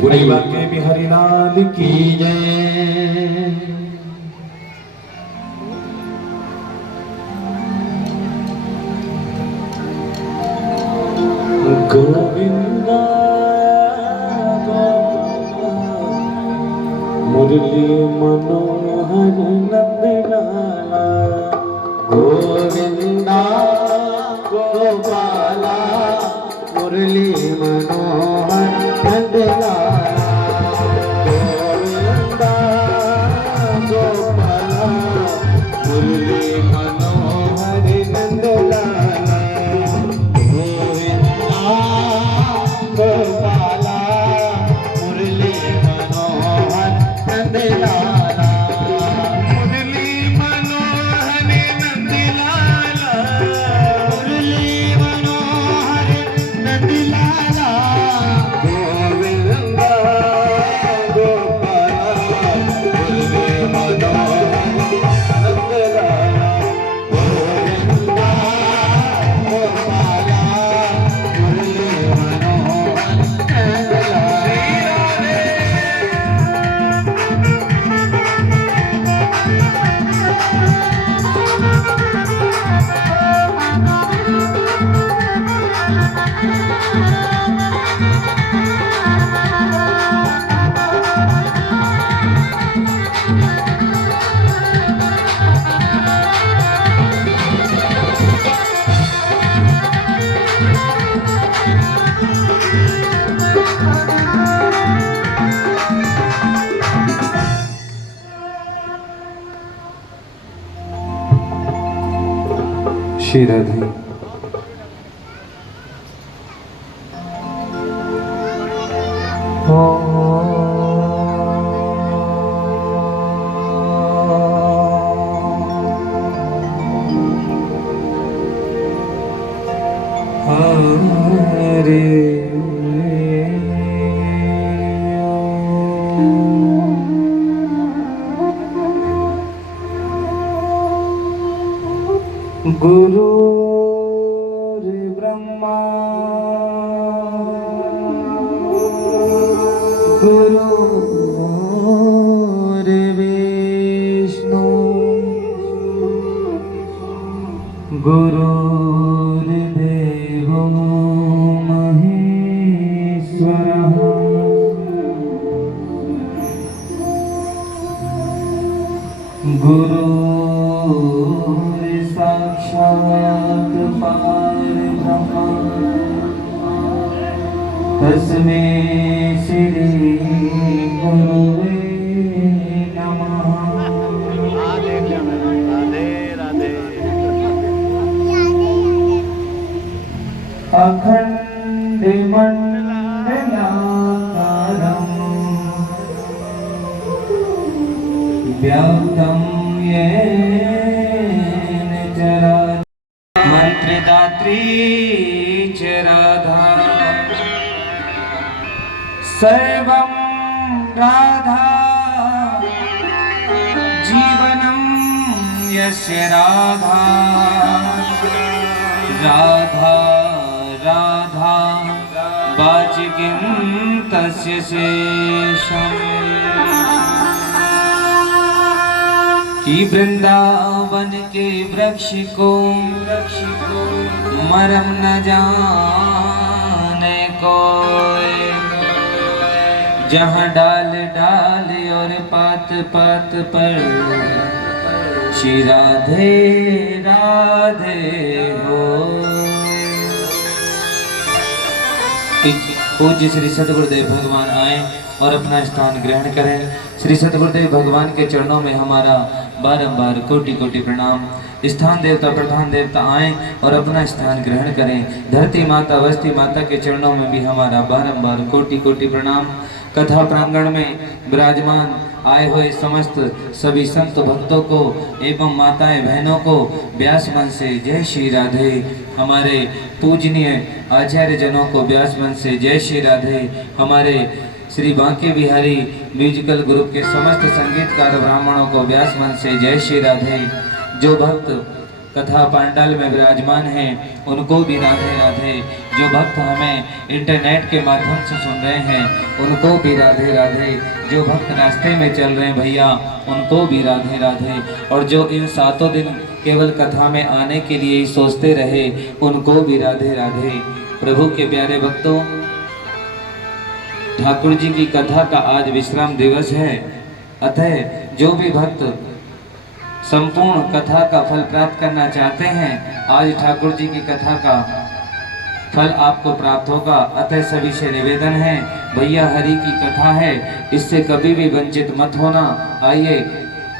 गुरु बांके बिहारी लाल की जय। गोविंदा मुरली मनोहर नंदलाला, गोविंदा गोपाला मुरली मनोहर नंदलाला, गोविंदा गोपाला मुरली मनोहर नंदलाला, गोविंदा गोपाला मुरली मनोहर नंदलाला, मुरली मनोहर नंदलाला, मुरली मनोहर नंदलाला, गोविंदा गोपाला मुरली मनोहर नंदलाला, गोविंदा गोपाला मुरली मनोहर नंदलाला। श्री राधे। गुरु ब्रह्मा गुरु विष्णु गुरुर्देवो महेश्वरः, गुरु साक्षात् परब्रह्म तस्मै श्री गुरुवे नमः। अखंड मंडलाकारं व्याप्तं येन चराचरं मंत्रदात्री च राधा, सर्वं राधा जीवनं यस्य राधा, राधा राधा वाचिकीं तस्य शेषम्। कि वृंदावन के वृक्ष को मरम न जाने कोई, जहाँ डाल डाल और पात पात पर श्री राधे राधे हो। पूज्य श्री सद्गुरुदेव भगवान आए और अपना स्थान ग्रहण करें। श्री सद्गुरुदेव भगवान के चरणों में हमारा बारंबार कोटि कोटि प्रणाम। स्थान देवता प्रधान देवता आए और अपना स्थान ग्रहण करें। धरती माता वस्ती माता के चरणों में भी हमारा बारंबार कोटि कोटि प्रणाम। कथा प्रांगण में विराजमान आए हुए समस्त सभी संत भक्तों को एवं माताएं बहनों को व्यास मन से जय श्री राधे। हमारे पूजनीय आचार्य जनों को व्यास मन से जय श्री राधे। हमारे श्री बांके बिहारी म्यूजिकल ग्रुप के समस्त संगीतकार ब्राह्मणों को व्यास मन से जय श्री राधे। जो भक्त कथा पांडाल में विराजमान हैं उनको भी राधे राधे। जो भक्त हमें इंटरनेट के माध्यम से सुन रहे हैं उनको भी राधे राधे। जो भक्त रास्ते में चल रहे हैं भैया उनको भी राधे राधे। और जो इन 7 दिन केवल कथा में आने के लिए ही सोचते रहे उनको भी राधे राधे। प्रभु के प्यारे भक्तों, ठाकुर जी की कथा का आज विश्राम दिवस है। अतः जो भी भक्त संपूर्ण कथा का फल प्राप्त करना चाहते हैं आज ठाकुर जी की कथा का फल आपको प्राप्त होगा। अतः सभी से निवेदन है, भैया हरि की कथा है, इससे कभी भी वंचित मत होना। आइए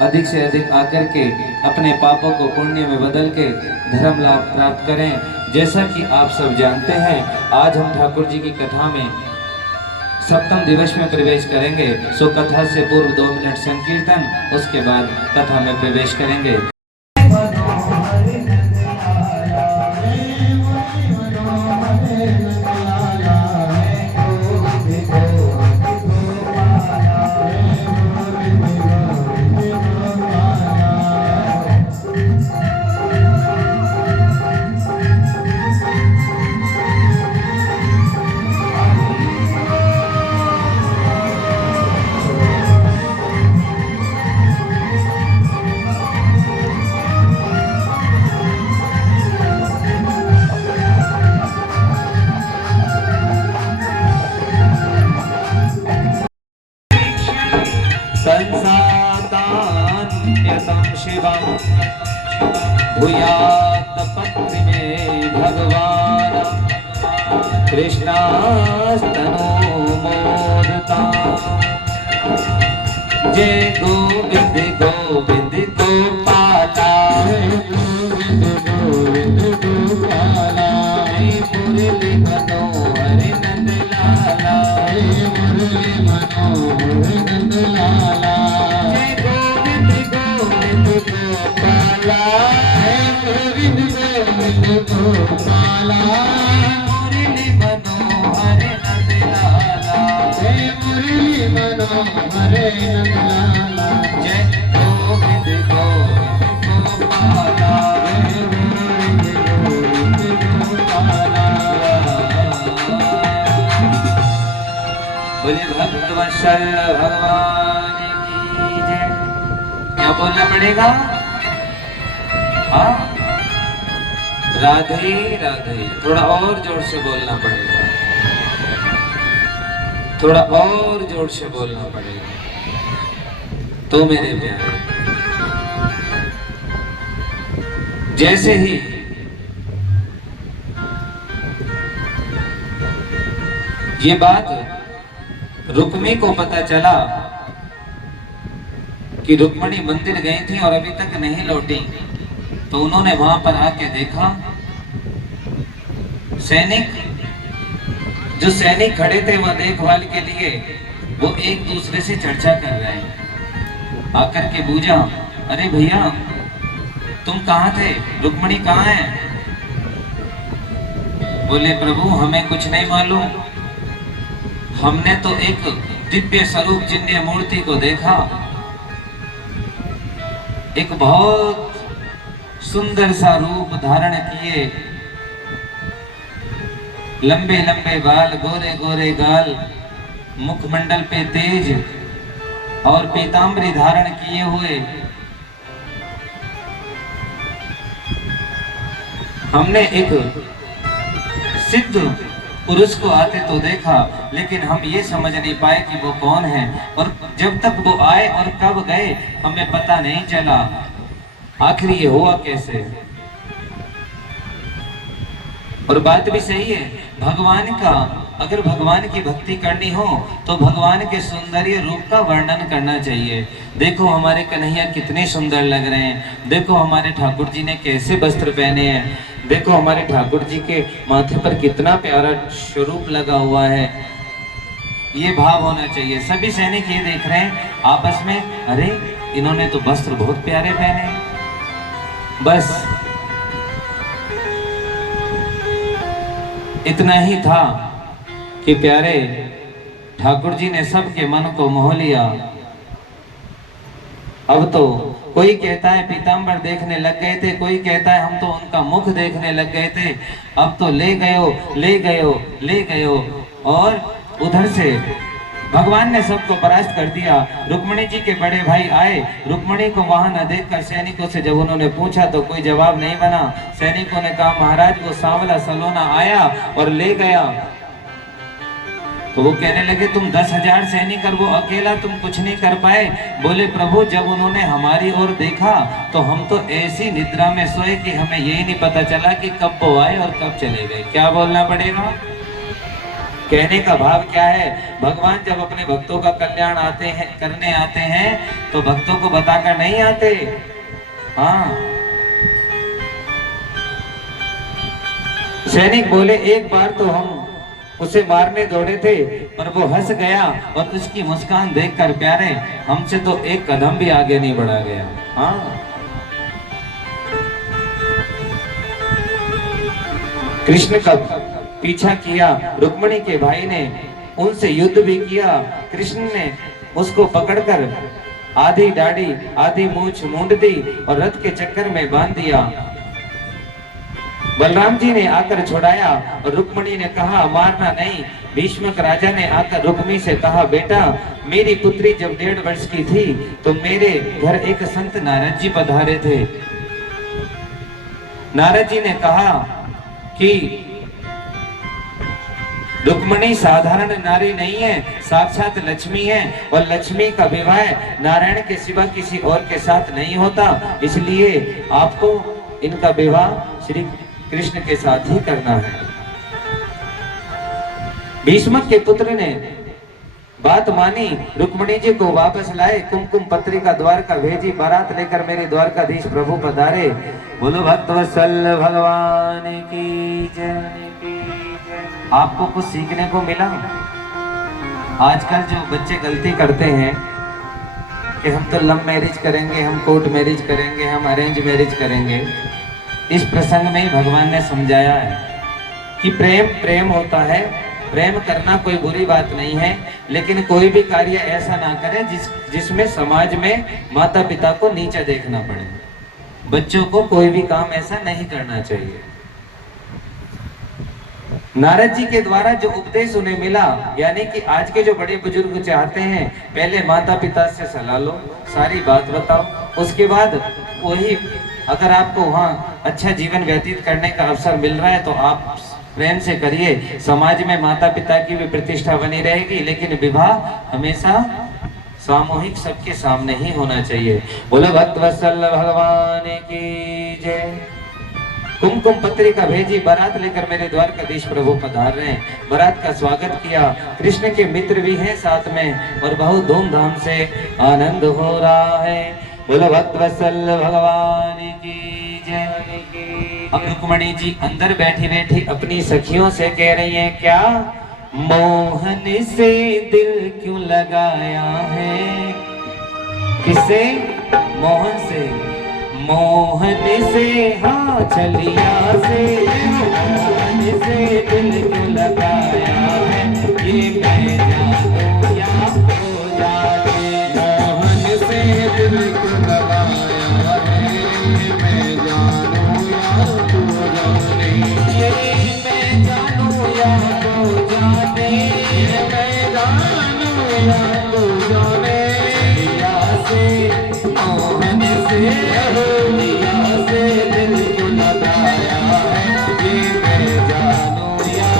अधिक से अधिक आकर के अपने पापों को पुण्य में बदल के धर्म लाभ प्राप्त करें। जैसा कि आप सब जानते हैं आज हम ठाकुर जी की कथा में सप्तम दिवस में प्रवेश करेंगे। सो कथा से पूर्व 2 मिनट संकीर्तन, उसके बाद कथा में प्रवेश करेंगे। संसातान्यतं शिवं भूयात् पत्रि में भगवान कृष्णास्तनो मोदता। जय गोविंद गोविंद गोपाला, गोविंद गोपाला, मुरली मनोहर नंद लाला, मुरली मनोहर नंद लाला। जय गोविंद गोविंद गोपाला, गोविंद गोविंद गोपाला, मुरली मनोहर नंद लाला, जय मुरली मनोहर नंद लाला। जय गोविंद गोविंद गोपाला, गोविंद गोविंद गोपाला। बोले भक्त वत्सल भगवान की जय। क्या बोलना पड़ेगा? हाँ, राधे राधे। थोड़ा और जोर से बोलना पड़ेगा, थोड़ा और जोर से बोलना पड़ेगा। तो मेरे प्यारे, जैसे ही ये बात रुक्मी को पता चला कि रुक्मणी मंदिर गई थी और अभी तक नहीं लौटी, तो उन्होंने वहां पर आके देखा सैनिक, जो सैनिक खड़े थे वह देखभाल के लिए, वो एक दूसरे से चर्चा कर रहे हैं। आकर के पूछा, अरे भैया तुम कहाँ थे, रुक्मणी कहाँ है? बोले प्रभु हमें कुछ नहीं मालूम, हमने तो एक दिव्य स्वरूप जिन्य मूर्ति को देखा, एक बहुत सुंदर सा रूप धारण किए, लंबे लंबे बाल, गोरे गोरे गाल, मुखमंडल पे तेज और पीतांबरी धारण किए हुए हमने एक सिद्ध पुरुष को आते तो देखा, लेकिन हम ये समझ नहीं पाए कि वो कौन है, और जब तक वो आए और कब गए हमें पता नहीं चला। आखिर ये हुआ कैसे? और बात भी सही है, भगवान का अगर भगवान की भक्ति करनी हो तो भगवान के सुंदर रूप का वर्णन करना चाहिए। देखो हमारे कन्हैया कितने सुंदर लग रहे हैं, देखो हमारे ठाकुर जी ने कैसे वस्त्र पहने हैं, देखो हमारे ठाकुर जी के माथे पर कितना प्यारा स्वरूप लगा हुआ है। ये भाव होना चाहिए। सभी सैनिक ये देख रहे हैं आपस में, अरे इन्होंने तो वस्त्र बहुत प्यारे पहने। बस इतना ही था कि प्यारे ठाकुर जी ने सबके मन को मोह लिया। अब तो कोई कहता है पीताम्बर देखने लग गए थे, कोई कहता है हम तो उनका मुख देखने लग गए थे। अब तो ले गयो और उधर से भगवान ने सबको परास्त कर दिया। रुक्मिणी जी के बड़े भाई आए, रुक्मिणी को वहां न देखकर सैनिकों से जब उन्होंने पूछा तो कोई जवाब नहीं बना। सैनिकों ने कहा महाराज वो सांवला सलोना आया और ले गया। तो वो कहने लगे तुम 10,000 सैनिक और वो अकेला तुम कुछ नहीं कर पाए। बोले प्रभु जब उन्होंने हमारी ओर देखा तो हम तो ऐसी निद्रा में सोए कि हमें यही नहीं पता चला कि कब वो आए और कब चले गए। क्या बोलना पड़ेगा? कहने का भाव क्या है? भगवान जब अपने भक्तों का कल्याण करने आते हैं तो भक्तों को बताकर नहीं आते। हाँ, सैनिक बोले एक बार तो हम उसे मारने दौड़े थे पर वो हंस गया और उसकी मुस्कान देखकर प्यारे हमसे तो एक कदम भी आगे नहीं बढ़ा गया। हाँ, कृष्ण का पीछा किया, रुक्मिणी के भाई ने उनसे युद्ध भी किया। कृष्ण ने उसको पकड़कर आधी दाढ़ी आधी मूंछ मूंद दी और रथ के चक्कर में बांध दिया। बलराम जी ने आकर छुड़ाया और रुक्मिणी ने कहा मारना नहीं। भीष्मक राजा ने आकर रुक्मिणी से कहा बेटा मेरी पुत्री जब 1.5 वर्ष की थी तो मेरे घर एक संत नारद जी पधारे थे। नारद जी ने कहा कि रुक्मिणी साधारण नारी नहीं है, साक्षात लक्ष्मी है और लक्ष्मी का विवाह नारायण के सिवा किसी और के साथ नहीं होता, इसलिए आपको इनका विवाह श्री कृष्ण के साथ ही करना है। भीष्मक के पुत्र ने बात मानी, रुक्मिणी जी को वापस लाए, कुमकुम पत्रिका द्वारका भेजी, बारात लेकर मेरे द्वारकाधीश प्रभु पधारे। बोलो भक्तवत्सल भगवान की जय। आपको कुछ सीखने को मिला? आजकल जो बच्चे गलती करते हैं कि हम तो लव मैरिज करेंगे, हम कोर्ट मैरिज करेंगे, हम अरेंज मैरिज करेंगे। इस प्रसंग में भगवान ने समझाया है कि प्रेम प्रेम होता है, प्रेम करना कोई बुरी बात नहीं है, लेकिन कोई भी कार्य ऐसा ना करें जिसमें समाज में माता पिता को नीचा देखना पड़े। बच्चों को कोई भी काम ऐसा नहीं करना चाहिए। नारद जी के द्वारा जो उपदेश उन्हें मिला, यानी कि आज के जो बड़े बुजुर्ग चाहते हैं पहले माता पिता से सलाह लो, सारी बात बताओ, उसके बाद वही अगर आपको वहाँ अच्छा जीवन व्यतीत करने का अवसर मिल रहा है तो आप प्रेम से करिए। समाज में माता पिता की भी प्रतिष्ठा बनी रहेगी, लेकिन विवाह हमेशा सामूहिक सबके सामने ही होना चाहिए। बोलो भक्तवत्सल भगवान की जय। कुमकुम पत्रिका भेजी, बारात लेकर मेरे द्वारकाधीश प्रभु पधार रहे हैं। बारात का स्वागत किया, कृष्ण के मित्र भी हैं साथ में और बहुत धूमधाम से आनंद हो रहा है। बोलो भक्तवत्सल भगवान की जय। अब रुक्मिणी जी अंदर बैठी बैठी अपनी सखियों से कह रही हैं क्या? मोहन से दिल क्यों लगाया है? किसे? मोहन से। मोहन से हाँ चलिया से, मोहन से दिल क्यों लगाया है? ये मैं जानूं या हो जाने। मोहन से दिल क्यों लगाया है? ये मैं जानूं या हो जाने। ये मैं जानूं या हो जाने। ये मैं जानूं या हो जाने। चलिया से मोहन से लगाया है, मैं जानूं या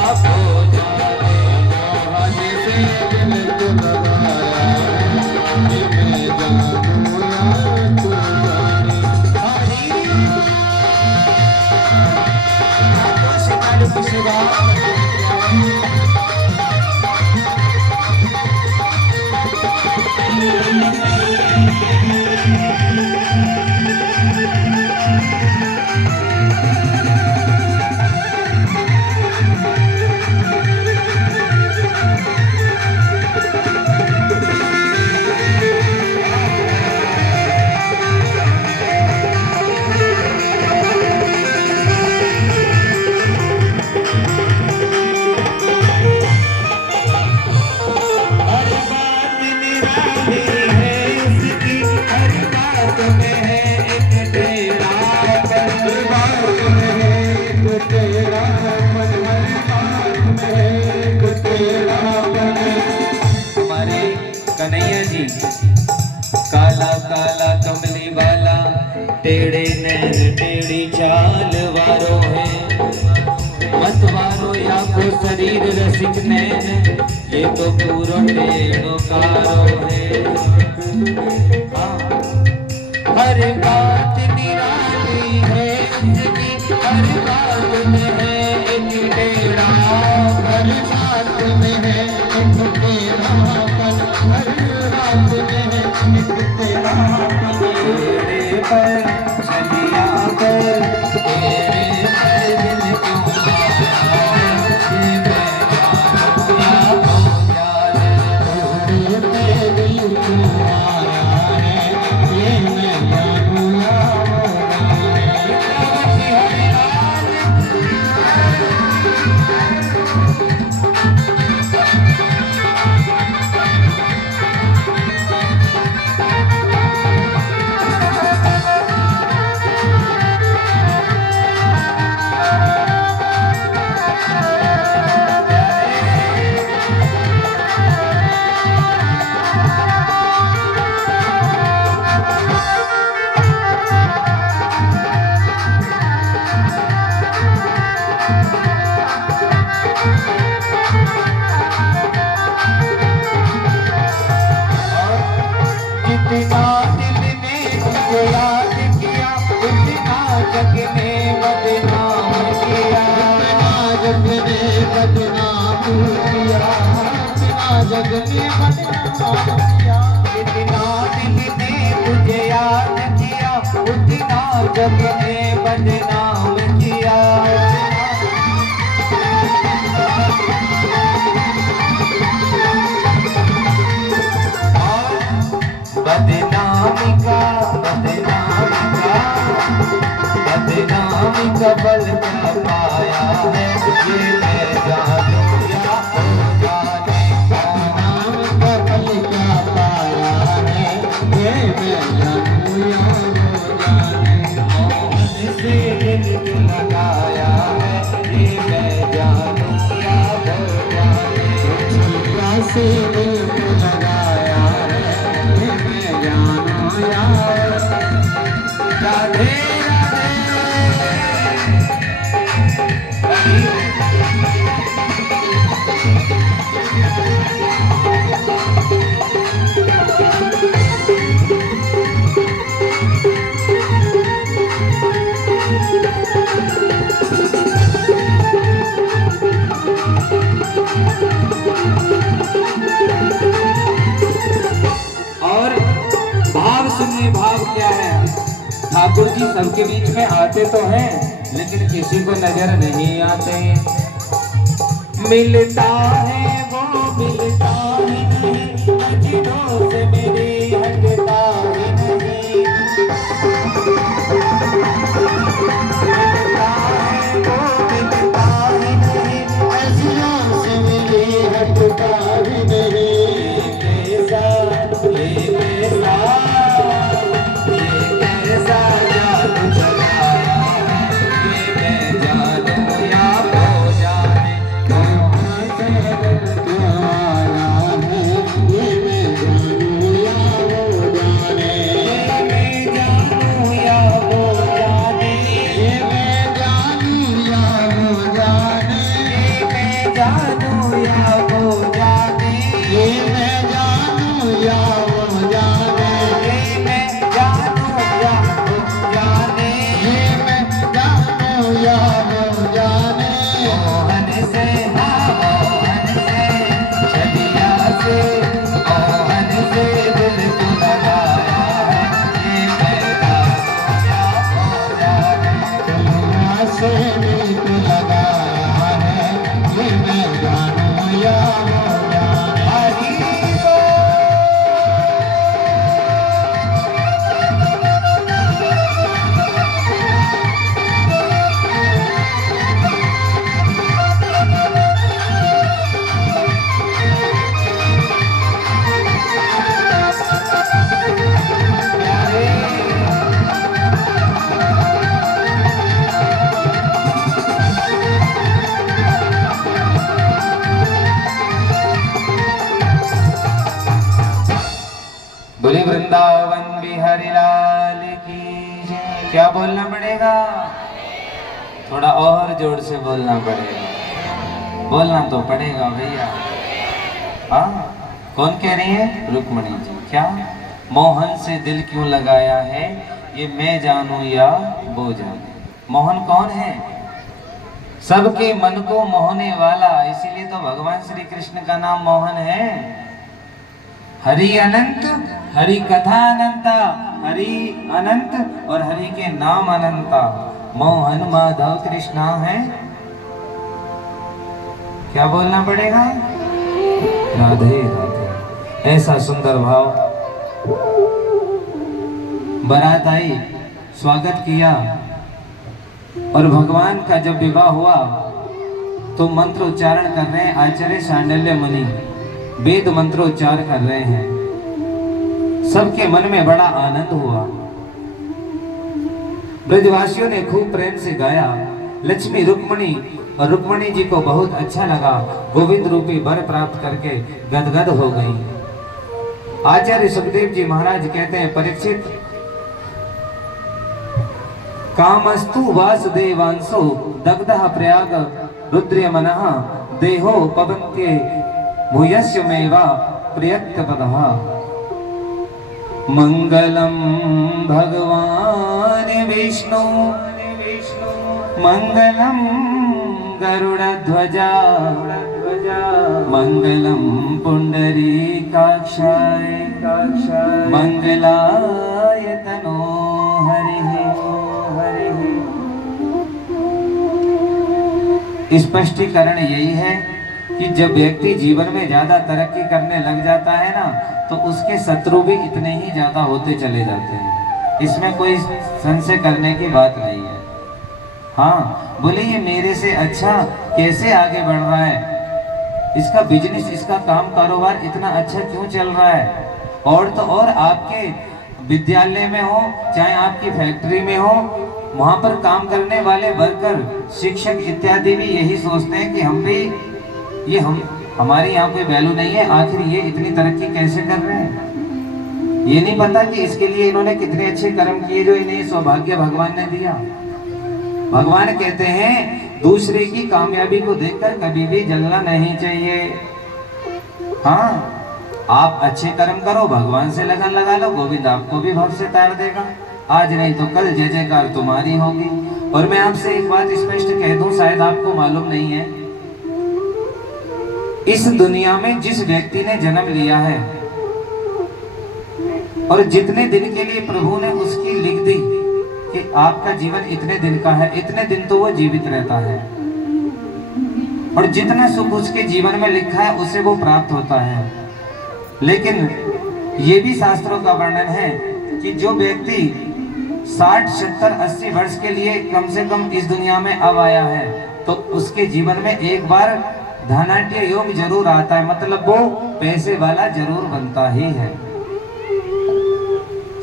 तेरा मन हर बात में तेरापन। हमारे कन्हैया जी काला काला कमली वाला, टेढ़े नैन टेढ़ी चाल वारो है, मत वारो या को शरीर रसिक नैन, ये तो पूरो टेढ़ो कारो है। हर बात निराली है इसकी, हर बात में है एक टेढ़ा, हर बात में है एक तेरापन, हर बात में है एक तेरापन। तेरे पर चलिया कर, तेरे पर दिल क्यों आया है, ये मैं जानूं या हो जाने। तेरे पे दिल क्यों आया है, ये मैं जानूं या हो जाने। जितना दिल ने तुझे याद किया, उतना जग ने बदनाम किया। जग ने बदनाम किया, जग ने बदनाम किया। जितना दिल ने तुझे याद किया, उतना जग ने बदनाम किया। बदनामी का बल क्या पाया है, ये मैं जानूं या हो जाने। नाम का फल क्या पाया है, ये मैं जानूं या हो जाने। मोहन से दिल क्यों लगाया है, ये मैं जानूं या हो जाने। छिपा से दिल को लगाया है, ये मैं जानूं या हो जाने। राधे और भाव सुनिए, भाव क्या है। ठाकुर जी सबके बीच में आते तो हैं, लेकिन किसी को नजर नहीं आते। मिलता है वो मिलता ही नहीं, नजरों से मेरी हटता ही नहीं। मिलता है वो मिलता ही नहीं, नजरों से मेरी हटता ही नहीं। कैसा जादू चलाया है, ये मैं जानूं या हो जाने। कहाँ से क्या आया है, ये मैं जानूं या हो जाने। ये मैं जानूं या हो जाने। ये मैं जानूं या हो जाने। ये मैं जानूं या हो जाने। ये मैं जानूं या हो जाने। ये मैं जानूं या हो जाने। ये मैं जानूं या हो जाने। मोहन से हाँ मोहन से, छलिया से मोहन से दिल को लगाया है, ये मैं जानूं या हो जाने। कहाँ से दिल को लगाया है, ये मैं जानूं या हो जाने। हरि बिहारी लाल की जय। क्या बोलना पड़ेगा? थोड़ा और जोर से बोलना पड़ेगा। बोलना तो पड़ेगा भैया। हाँ, कौन कह रही है? रुक्मणी जी। क्या? मोहन से दिल क्यों लगाया है, ये मैं जानूं या वो जाने। मोहन कौन है? सबके मन को मोहने वाला, इसीलिए तो भगवान श्री कृष्ण का नाम मोहन है। हरि अनंत, हरि कथा अनंता, हरि अनंत और हरि के नाम अनंता। मोहन माधव कृष्णा है। क्या बोलना पड़ेगा? राधे राधे। ऐसा सुंदर भाव। बारात आई, स्वागत किया, और भगवान का जब विवाह हुआ तो मंत्रोच्चारण कर रहे हैं आचार्य शांडिल्य मुनि, वेद मंत्रोच्चार कर रहे हैं। सबके मन में बड़ा आनंद हुआ। ब्रजवासियों ने खूब प्रेम से गाया। लक्ष्मी रुक्मणी, और रुक्मणी जी को बहुत अच्छा लगा। गोविंद रूपी वर प्राप्त करके गदगद हो गई। आचार्य सुखदेव जी महाराज कहते हैं, परीक्षित, कामस्तु वासुदेवांशो दग्धः प्रयाग रुद्र्यमनः देहो पवन्ते भूयस्यमेवा प्रियत्पदः। मंगलम भगवान विष्णु, मंगलम गरुड़ध्वजा, मंगलम पुंडरीकाक्षाय, मंगलाय तनो हरिः। स्पष्टीकरण यही है कि जब व्यक्ति जीवन में ज्यादा तरक्की करने लग जाता है ना, तो उसके शत्रु भी इतने ही ज्यादा होते चले जाते हैं। इसमें कोई संशय करने की बात नहीं है। हाँ, बोले ये मेरे से अच्छा कैसे आगे बढ़ रहा है, इसका बिजनेस, इसका काम कारोबार इतना अच्छा क्यों चल रहा है। और तो और आपके विद्यालय में हो, चाहे आपकी फैक्ट्री में हो, वहां पर काम करने वाले वर्कर, शिक्षक इत्यादि भी यही सोचते हैं कि हम भी, ये हमारी यहाँ कोई वैल्यू नहीं है, आखिर ये इतनी तरक्की कैसे कर रहे हैं। ये नहीं पता कि इसके लिए इन्होंने कितने अच्छे कर्म किए जो इन्हें सौभाग्य भगवान ने दिया। भगवान कहते हैं, दूसरे की कामयाबी को देखकर कभी भी जलना नहीं चाहिए। हाँ, आप अच्छे कर्म करो, भगवान से लगन लगा लो, गोविंद आपको भी भव से तार देगा। आज नहीं तो कल जय जयकार तुम्हारी होगी। और मैं आपसे एक बात स्पष्ट कह दूं, शायद आपको मालूम नहीं है, इस दुनिया में जिस व्यक्ति ने जन्म लिया है और जितने दिन के लिए प्रभु ने उसकी लिख दी कि आपका जीवन इतने दिन का है, इतने दिन तो वो जीवित रहता है, और जितना सुख उसके जीवन में लिखा है उसे वो प्राप्त होता है। लेकिन ये भी शास्त्रों का वर्णन है कि जो व्यक्ति 60, 70, 80 वर्ष के लिए कम से कम इस दुनिया में अब आया है, तो उसके जीवन में एक बार धनाढ्य योग जरूर आता है, मतलब वो पैसे वाला जरूर बनता ही है।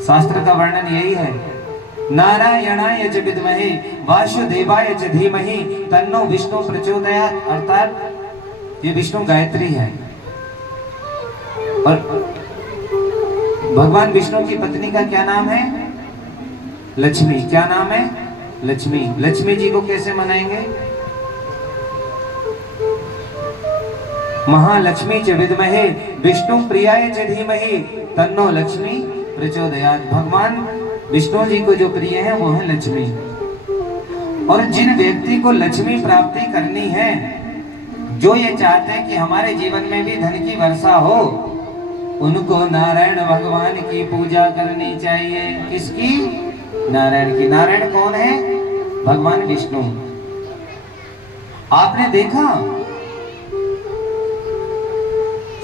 शास्त्र का वर्णन यही है, नारायणाय च विद्महे वासुदेवाय च धीमहि तन्नो विष्णु प्रचोदयात्। अर्थात ये विष्णु गायत्री है, और भगवान विष्णु की पत्नी का क्या नाम है? लक्ष्मी। क्या नाम है? लक्ष्मी। लक्ष्मी जी को कैसे मनाएंगे? महालक्ष्मी च विद्महे विष्णु प्रियाय च धीमहि तन्नो लक्ष्मी प्रचोदयात्। भगवान विष्णु जी को जो प्रिय है वो है लक्ष्मी। और जिन व्यक्ति को लक्ष्मी प्राप्ति करनी है, जो ये चाहते हैं कि हमारे जीवन में भी धन की वर्षा हो, उनको नारायण भगवान की पूजा करनी चाहिए। किसकी? नारायण की। नारायण कौन है? भगवान विष्णु। आपने देखा,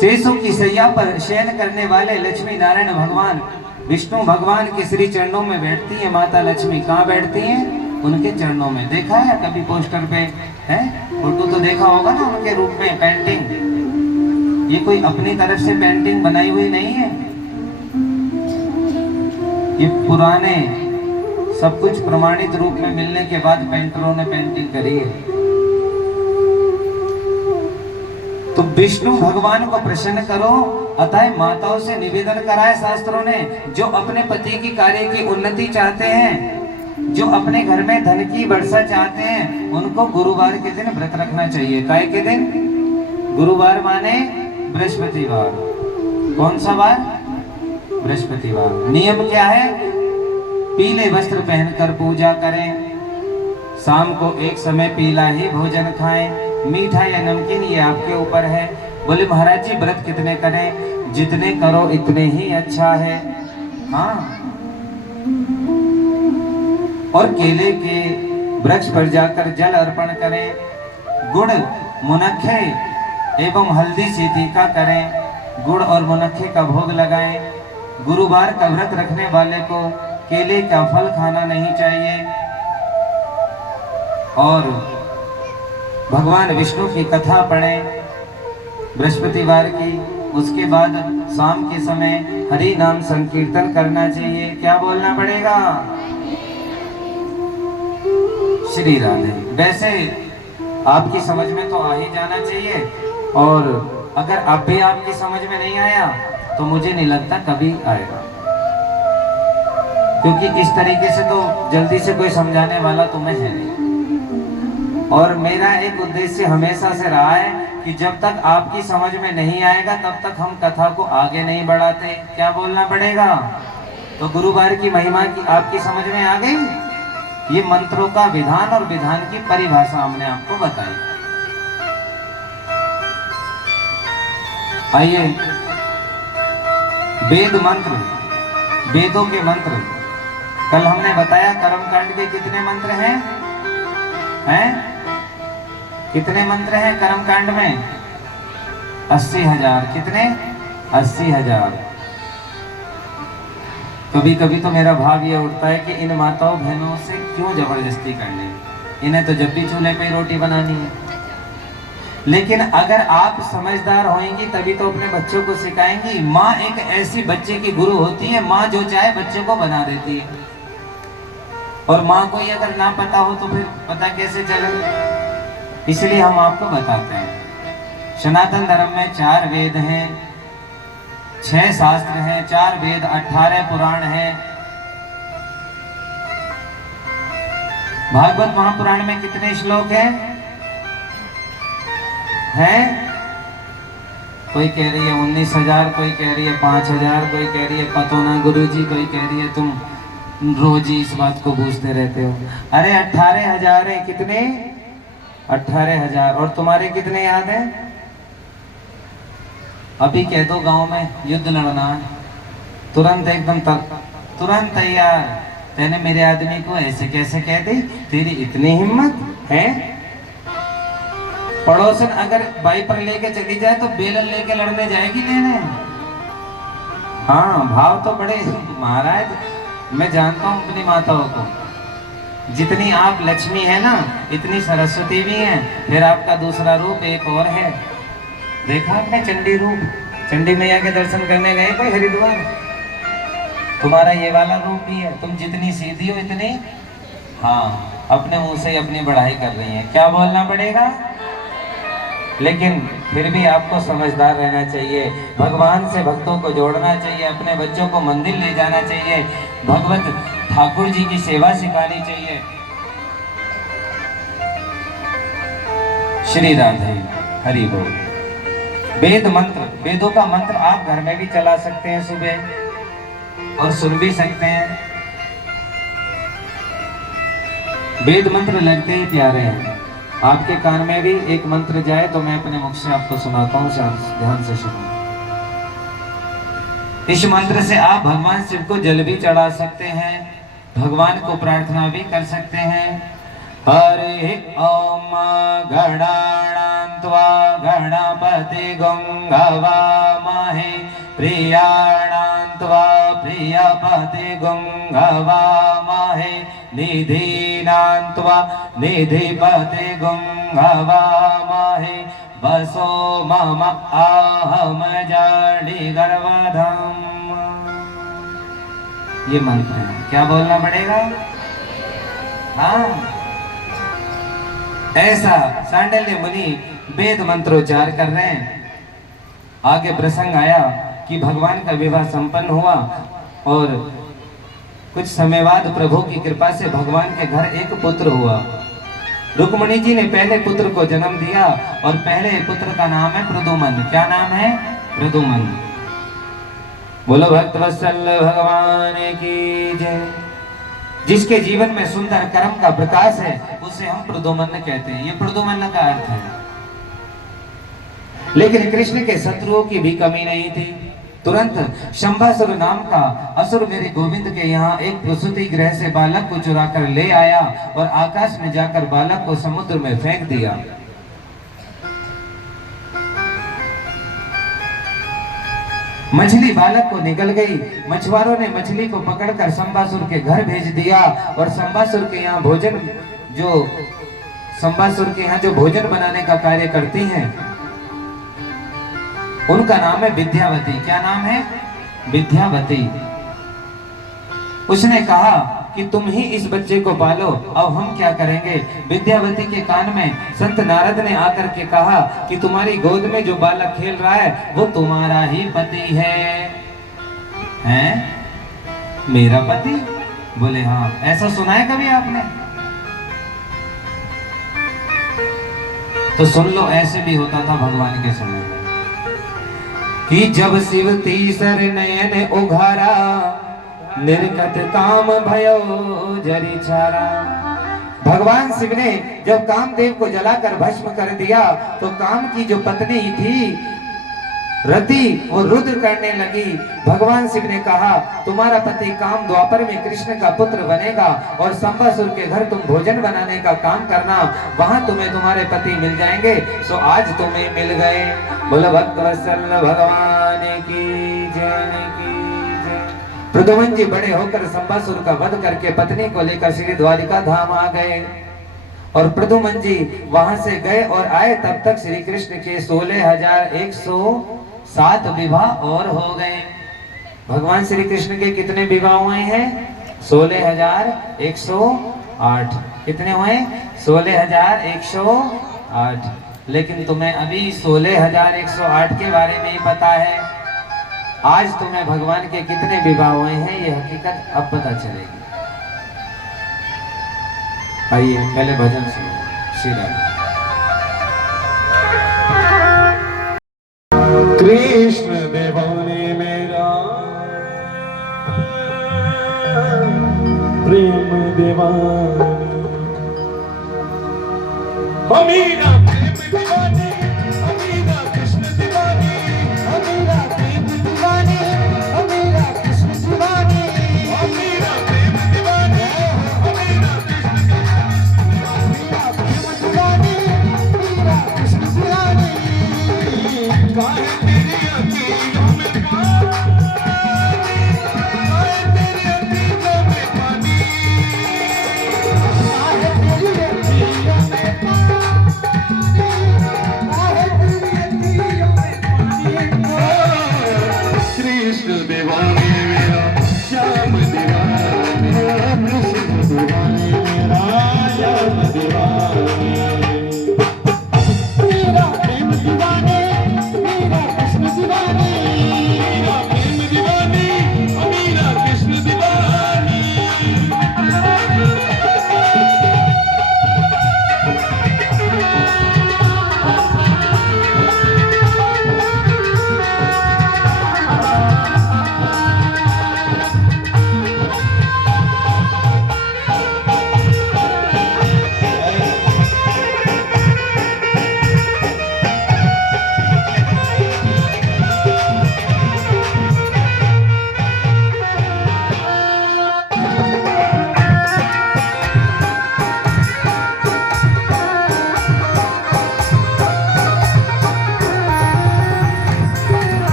शेषों की सैया पर शयन करने वाले लक्ष्मी नारायण भगवान विष्णु भगवान के श्री चरणों में बैठती है माता लक्ष्मी। कहाँ बैठती हैं? उनके चरणों में। देखा है कभी पोस्टर पे है? फोटो तो देखा होगा ना उनके रूप में, पेंटिंग। ये कोई अपनी तरफ से पेंटिंग बनाई हुई नहीं है, ये पुराने सब कुछ प्रमाणित रूप में मिलने के बाद पेंटरों ने पेंटिंग करी है। तो विष्णु भगवान को प्रसन्न करो अतः माताओं से निवेदन कराया शास्त्रों ने, जो अपने पति की कार्य की उन्नति चाहते हैं, जो अपने घर में धन की वर्षा चाहते हैं, उनको गुरुवार के दिन व्रत रखना चाहिए। काय के दिन? गुरुवार माने बृहस्पतिवार। कौन सा वार? बृहस्पतिवार। नियम क्या है? पीले वस्त्र पहनकर पूजा करें, शाम को एक समय पीला ही भोजन खाएं, मीठा या नमकीन ये आपके ऊपर है। बोले महाराज जी व्रत कितने करें? जितने करो इतने ही अच्छा है। हाँ, और केले के वृक्ष पर जाकर जल अर्पण करें, गुड़ मुनक्खे एवं हल्दी से टीका करें, गुड़ और मुनक्खे का भोग लगाएं। गुरुवार का व्रत रखने वाले को केले का फल खाना नहीं चाहिए। और भगवान विष्णु की कथा पढ़ें बृहस्पतिवार की। उसके बाद शाम के समय हरि नाम संकीर्तन करना चाहिए। क्या बोलना पड़ेगा? श्री राधे। वैसे आपकी समझ में तो आ ही जाना चाहिए, और अगर अब भी आपकी समझ में नहीं आया तो मुझे नहीं लगता कभी आएगा, क्योंकि इस तरीके से तो जल्दी से कोई समझाने वाला तुम्हें है नहीं। और मेरा एक उद्देश्य हमेशा से रहा है कि जब तक आपकी समझ में नहीं आएगा तब तक हम कथा को आगे नहीं बढ़ाते। क्या बोलना पड़ेगा? तो गुरुवार की महिमा की आपकी समझ में आ गई? ये मंत्रों का विधान और विधान की परिभाषा हमने आपको बताई। आइए, वेद मंत्र, वेदों के मंत्र। कल हमने बताया कर्मकांड के कितने मंत्र हैं? कितने मंत्र हैं कर्मकांड में? 80,000। कितने? 80,000। कभी कभी तो मेरा भाव ये उठता है कि इन माताओं बहनों से क्यों जबरदस्ती करनी, इन्हें तो जब भी चूल्हे पे रोटी बनानी है। लेकिन अगर आप समझदार होंगी तभी तो अपने बच्चों को सिखाएंगी। माँ एक ऐसी बच्चे की गुरु होती है, माँ जो चाहे बच्चे को बना देती है। और माँ को ही अगर ना पता हो तो फिर पता कैसे चले? इसलिए हम आपको बताते हैं। सनातन धर्म में 4 वेद हैं, 6 शास्त्र हैं, 4 वेद, 18 पुराण हैं। भागवत महापुराण में कितने श्लोक हैं? कोई कह रही है 19,000, कोई कह रही है 5,000, कोई कह रही है पतो ना गुरुजी, कोई कह रही है तुम रोज ही इस बात को पूछते रहते हो। अरे 18,000 है। कितने? 18,000। और तुम्हारे कितने याद हैं? अभी कह दो गांव में युद्ध लड़ना है, तुरंत एकदम तुरंत तैयार। तेने मेरे आदमी को ऐसे कैसे कह दी? तेरी इतनी हिम्मत है? पड़ोसन अगर वाइपर लेके चली जाए तो बेलन लेके लड़ने जाएगी लेने? हाँ, भाव तो बड़े महाराज। मैं जानता हूँ अपनी माताओं को, जितनी आप लक्ष्मी है ना इतनी सरस्वती भी है। फिर आपका दूसरा रूप एक और है, देखा आपने? चंडी रूप। चंडी मैया के दर्शन करने गए कोई हरिद्वार? तुम्हारा ये वाला रूप भी है। तुम जितनी सीधी हो इतनी, हाँ, अपने मुंह से ही अपनी बढ़ाई कर रही है। क्या बोलना पड़ेगा? लेकिन फिर भी आपको समझदार रहना चाहिए, भगवान से भक्तों को जोड़ना चाहिए, अपने बच्चों को मंदिर ले जाना चाहिए, भगवत ठाकुर जी की सेवा सिखानी चाहिए। श्री राधे, हरि बोल। वेद मंत्र, वेदों का मंत्र आप घर में भी चला सकते हैं सुबह, और सुन भी सकते हैं। वेद मंत्र लगते ही प्यारे हैं। आपके कान में भी एक मंत्र जाए तो मैं अपने मुख से आपको सुनाता हूँ, ध्यान से सुनो। इस मंत्र से आप भगवान शिव को जल भी चढ़ा सकते हैं, भगवान को प्रार्थना भी कर सकते हैं। हरे ओम गणानां त्वा गणपति गुंगवामहे, प्रियाणां त्वा प्रियपति गुंगवामहे, निधीनां त्वा निधिपति गुंगवामहे, वसो मम आहम जानी गर्वधम। ये मंत्र है। क्या बोलना पड़ेगा? हाँ, ऐसा सांडल्य मुनि वेद मंत्रोच्चार कर रहे हैं। आगे प्रसंग आया कि भगवान का विवाह संपन्न हुआ और कुछ समय बाद प्रभु की कृपा से भगवान के घर एक पुत्र हुआ। रुक्मिणी जी ने पहले पुत्र को जन्म दिया और पहले पुत्र का नाम है प्रद्युम्न। क्या नाम है? प्रद्युम्न। बोलो भक्त वत्सल भगवान की जय। जिसके जीवन में सुंदर कर्म का प्रकाश है उसे हम प्रद्युम्न कहते हैं। ये प्रद्युम्न का अर्थ है। लेकिन कृष्ण के शत्रुओं की भी कमी नहीं थी। तुरंत शंभासुर नाम का असुर मेरे गोविंद के यहाँ एक प्रसूति गृह से बालक को चुरा कर ले आया और आकाश में जाकर बालक को समुद्र में फेंक दिया। मछली बालक को निगल गई। मछुआरों ने मछली को पकड़कर शंभासुर के घर भेज दिया और शंभासुर के यहाँ जो भोजन बनाने का कार्य करती हैं उनका नाम है विद्यावती। क्या नाम है? विद्यावती। उसने कहा कि तुम ही इस बच्चे को पालो, अब हम क्या करेंगे। विद्यावती के कान में संत नारद ने आकर के कहा कि तुम्हारी गोद में जो बालक खेल रहा है वो तुम्हारा ही पति है। हैं? मेरा पति? बोले हाँ। ऐसा सुना है कभी आपने? तो सुन लो, ऐसे भी होता था भगवान के समय में कि जब शिव तीसर नयन उघारा निर्गत काम भयो जरी छारा। भगवान शिव ने जब कामदेव को जलाकर भस्म कर दिया तो काम की जो पत्नी थी रति वो रुद्र करने लगी। भगवान शिव ने कहा तुम्हारा पति काम द्वापर में कृष्ण का पुत्र बनेगा और शंभासुर के घर तुम भोजन बनाने का काम करना, वहां तुम्हें तुम्हारे पति मिल जाएंगे। सो आज तुम्हें मिल गए। बोलो भक्त वत्सल भगवान की जय। प्रद्युम्न जी बड़े होकर शंभासुर का वध करके पत्नी को लेकर श्री द्वारिका धाम आ गए और प्रद्युम्न जी वहां से गए और आए तब तक श्री कृष्ण के 16,107 विवाह और हो गए। भगवान श्री कृष्ण के कितने विवाह हुए हैं? 16,108। कितने हुए? 16,108। लेकिन तुम्हें अभी 16,108 के बारे में ही पता है। आज तुम्हें भगवान के कितने विवाह हुए हैं ये हकीकत अब पता चलेगी। आइए पहले भजन सुनो। श्री राम। कृष्ण दीवाने मेरा प्रेम दीवाने, हमीरा प्रेम दीवाने, हमीरा कृष्ण दीवाने, हमीरा प्रेम दीवाने, हमीरा कृष्ण दीवाने, हमीरा प्रेम दीवाने, हमीरा कृष्ण दीवाने, हमीरा कृष्ण दीवाने। काहे तेरी अखियों में पानी, काहे तेरी अखियों में पानी, काहे तेरी अखियों में पानी, काहे तेरी अखियों में पानी। कृष्ण दीवाने मेरा, श्याम दीवाने मेरा, कृष्ण दीवाने मेरा, श्याम दीवाने। मेरा प्रेम दीवाने, मेरा कृष्ण दीवाने, मेरा प्रेम दीवाने, मेरा कृष्ण दीवाने।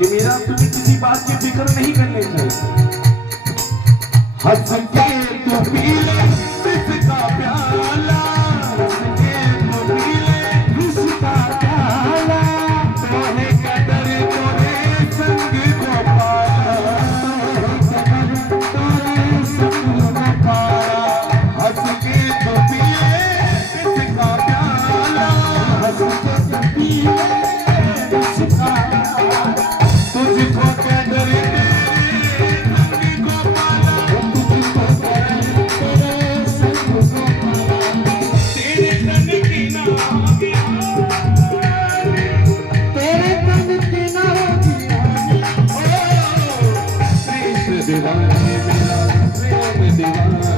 कि मेरा तुम्हें किसी बात की फिक्र नहीं करनी चाहिए। हंस के तू पी ले इसका प्याला, हंस के तू पी ले इसका प्याला, तोहे कदर तोरे संग को पाया, तोहे कदर तोरे संग को पाया। दीवाने मेरा प्रेम दीवाने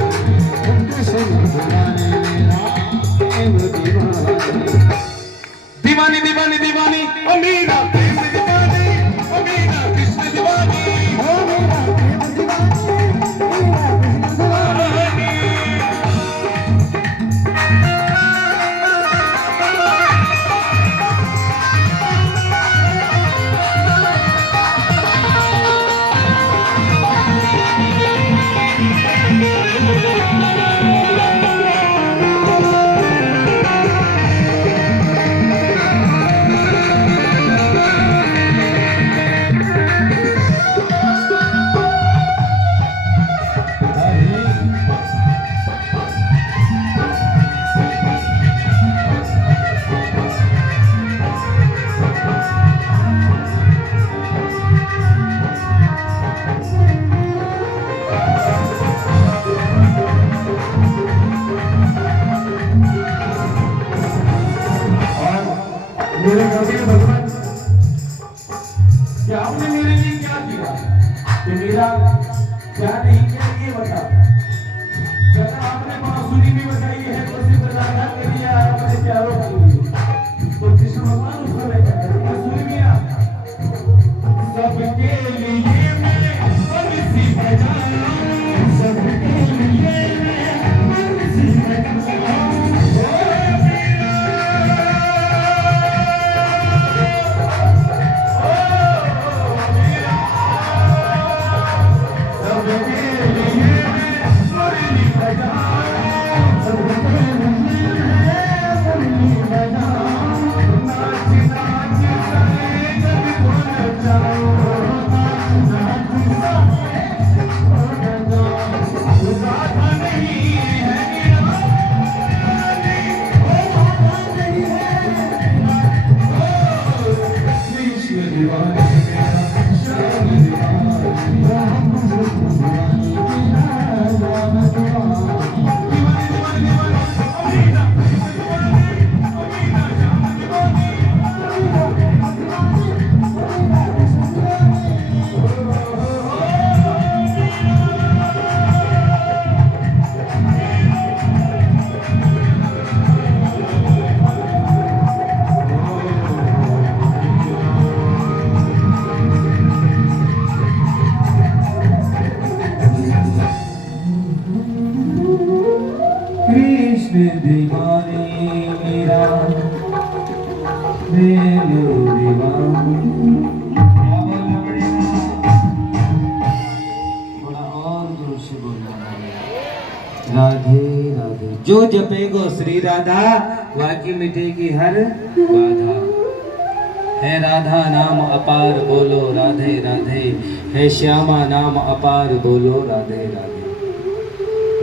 कृष्ण दीवाने मेरा प्रेम दीवाने दीवानी दीवानी दीवानी ओ मेरा प्रेम दीवाने ओ मेरा कृष्ण दीवाने ओ मेरा प्रेम दीवाने मेरा कृष्ण दीवाने मेरे कभी भगवान कि आपने मेरे लिए क्या किया कि मेरा क्या नहीं किया ये बता कहता आपने बांसुरी भी बजाई है तो सिर्फ राधा के लिए आपने प्यारों के लिए तो कृष्ण भगवान उसको कहता है बांसुरी मिया सबके लिए मैं बंसी बजाऊं सबके लिए मैं बंसी बजाऊं कृष्ण दीवाने मेरा प्रेम दीवाने थोड़ा और जोर से बोलना। राधे राधे जो जपेगो श्री राधा वाकी मिटेगी हर बाधा। है राधा नाम अपार बोलो राधे राधे, है श्यामा नाम अपार बोलो राधे राधे।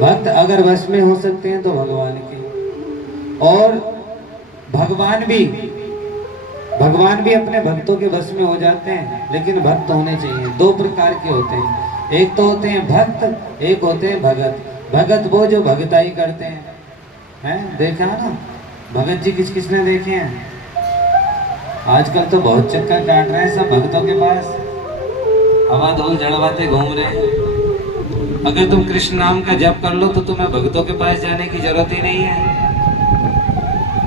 भक्त अगर वश में हो सकते हैं तो भगवान के, और भगवान भी अपने भक्तों के वश में हो जाते हैं। लेकिन भक्त होने चाहिए, दो प्रकार के होते हैं, एक तो होते हैं भक्त, एक होते हैं भगत। भगत वो जो भगताई करते हैं देखा ना भगत जी किस किसने देखे हैं। आजकल तो बहुत चक्कर काट रहे हैं सब भक्तों के पास, हवा धूल जड़वाते घूम रहे हैं। अगर तुम कृष्ण नाम का जप कर लो तो तुम्हें भक्तों के पास जाने की जरूरत ही नहीं है।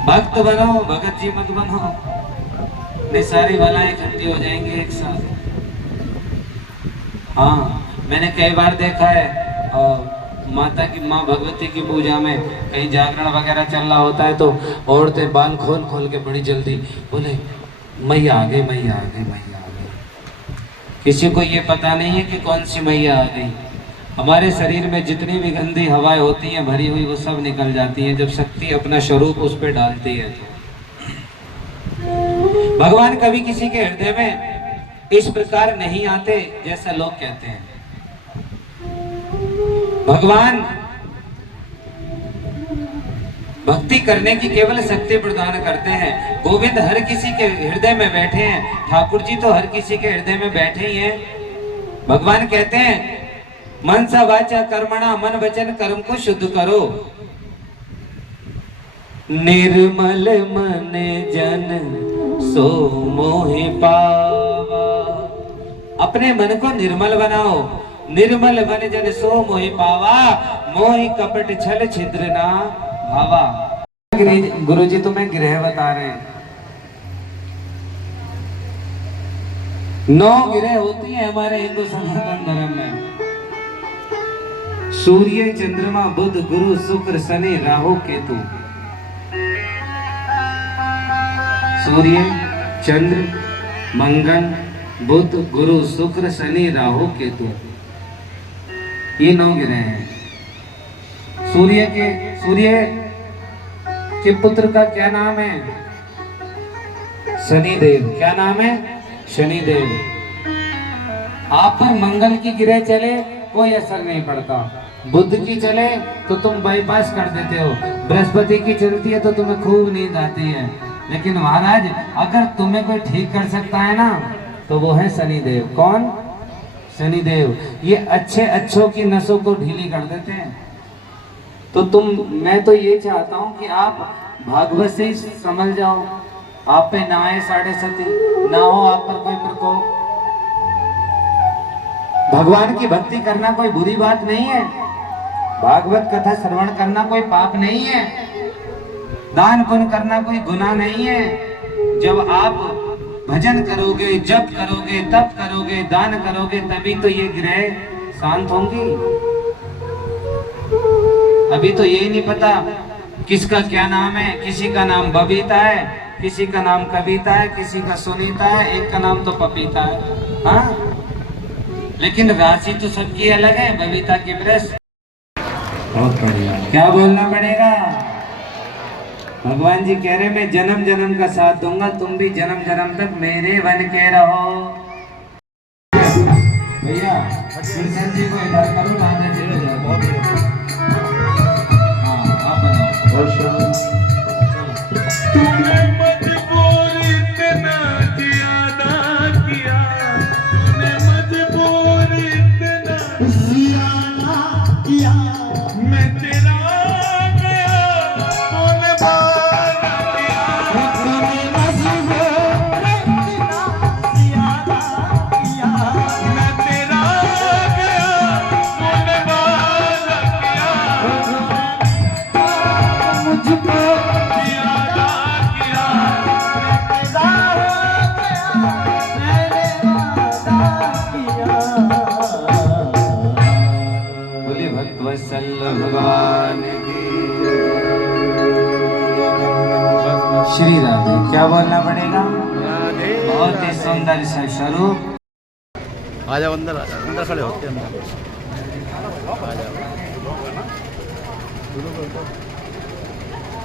भक्त बनो, भगत जी मत बनो, नहीं सारी भलाएं इकट्ठी हो जाएंगी एक साथ। हाँ, मैंने कई बार देखा है माता की माँ भगवती की पूजा में कहीं जागरण वगैरह चल रहा होता है तो औरतें बाल खोल खोल के बड़ी जल्दी बोले मैया आ गई, मैया आ गई, मैया आ गई। किसी को ये पता नहीं है कि कौन सी मैया आ गई। हमारे शरीर में जितनी भी गंदी हवाएं होती हैं भरी हुई, वो सब निकल जाती हैं जब शक्ति अपना स्वरूप उस पर डालती है। तो भगवान कभी किसी के हृदय में इस प्रकार नहीं आते जैसा लोग कहते हैं। भगवान भक्ति करने की केवल शक्ति प्रदान करते हैं। गोविंद हर किसी के हृदय में बैठे हैं, ठाकुर जी तो हर किसी के हृदय में बैठे ही हैं। भगवान कहते हैं मनसा वाचा कर्मणा, मन वचन कर्म को शुद्ध करो। निर्मल मन जन सो मोहि पावा। अपने मन को निर्मल बनाओ निर्मल बन जन सो मोहि पावा, मोहि कपट छल छिद्र ना भावा। गुरु जी तुम्हें ग्रह बता रहे हैं। 9 ग्रह होती है हमारे हिंदू सनातन धर्म में। सूर्य, चंद्रमा, बुध, गुरु, शुक्र, शनि, राहु, केतु। सूर्य, चंद्र, मंगल, बुध, गुरु, शुक्र, शनि, राहु, केतु, ये 9 ग्रह हैं। सूर्य के पुत्र का क्या नाम है? शनिदेव। क्या नाम है? शनिदेव। आप पर मंगल की ग्रह चले कोई असर नहीं पड़ता, बुध की चले तो तुम बाईपास कर देते हो, बृहस्पति की चलती है तो तुम्हें खूब नींद आती है। लेकिन महाराज अगर तुम्हें कोई ठीक कर सकता है ना तो वो है शनिदेव। कौन? शनिदेव। ये अच्छों की नसों को ढीली कर देते हैं। तो मैं तो ये चाहता हूँ कि आप भागवत से ही समझ जाओ, आप पे ना आए 7.5, ना हो आप पर कोई प्रकोप। भगवान की भक्ति करना कोई बुरी बात नहीं है, भागवत कथा श्रवण करना कोई पाप नहीं है, दान पुण्य करना कोई गुनाह नहीं है। जब आप भजन करोगे, जप करोगे, तप करोगे, दान करोगे, तभी तो ये ग्रह शांत होंगी। अभी तो यही नहीं पता किसका क्या नाम है। किसी का नाम बबीता है, किसी का नाम कविता है, किसी का सुनीता है, एक का नाम तो पपीता है। हाँ, लेकिन राशि तो सबकी अलग है। बबीता की वृष। बहुत बढ़िया। क्या बोलना पड़ेगा? भगवान जी कह रहे मैं जन्म जन्म का साथ दूंगा, तुम भी जन्म जन्म तक मेरे बन के रहो। भैया कृष्ण जी को इधर करो, राधा जी को जाओ। हाँ आप बनाओ। तूने मजबूर इतना किया ना किया, तूने मजबूर इतना किया ना किया, मैं तेरा गया तूने बारा किया। तूने मजबूर इतना किया ना किया, मैं तेरा गया तूने बारा किया। मुझको वत्सल भगवान की। श्री राधे। क्या बोलना पड़ेगा? बहुत ही सुंदर सा स्वरूप। आ जाओ अंदर, आ जाओ अंदर, खड़े होते हैं अंदर।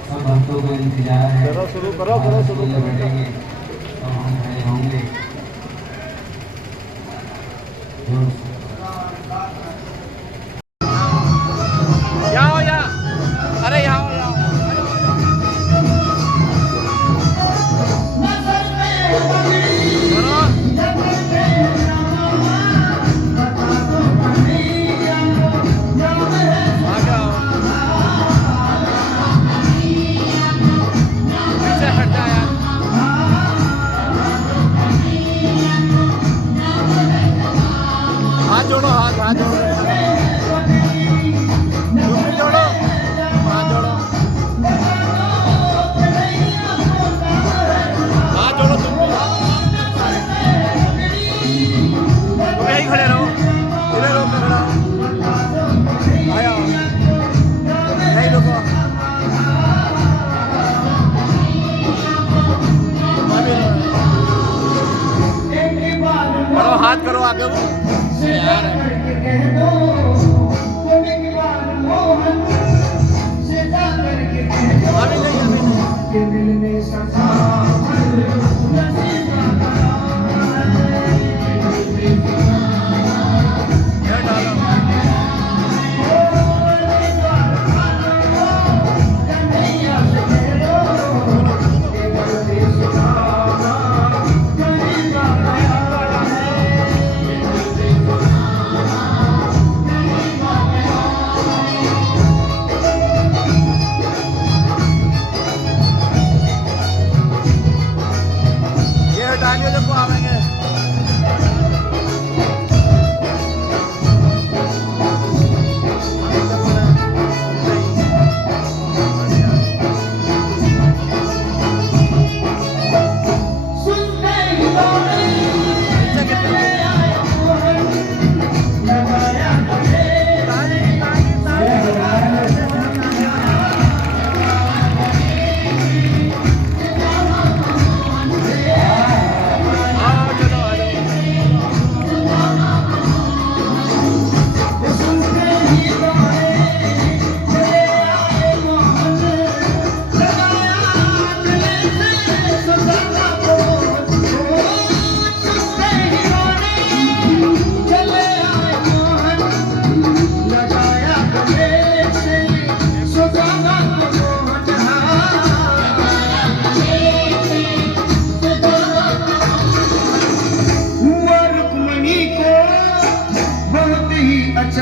सब भक्तों को इंतजार है। करो शुरू करो, करो शुरू बैठेंगे तो हम खड़े होंगे। यहाँ या अरे यहाँ हाथ जोड़ो, हाथ जोड़ो, जोड़ो, हाथ जोड़ो, हाथ जोड़ो। तुम यहीं खड़े रहो, इधर रहो, खड़ा आया यहीं रुको। करो हाथ करो आगे वो यार। अभी नहीं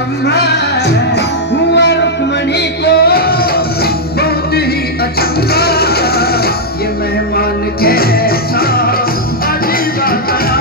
ब्रह्मा हुआ रुक्मणी को बहुत ही अचंभा, ये मेहमान कैसा अजीब आया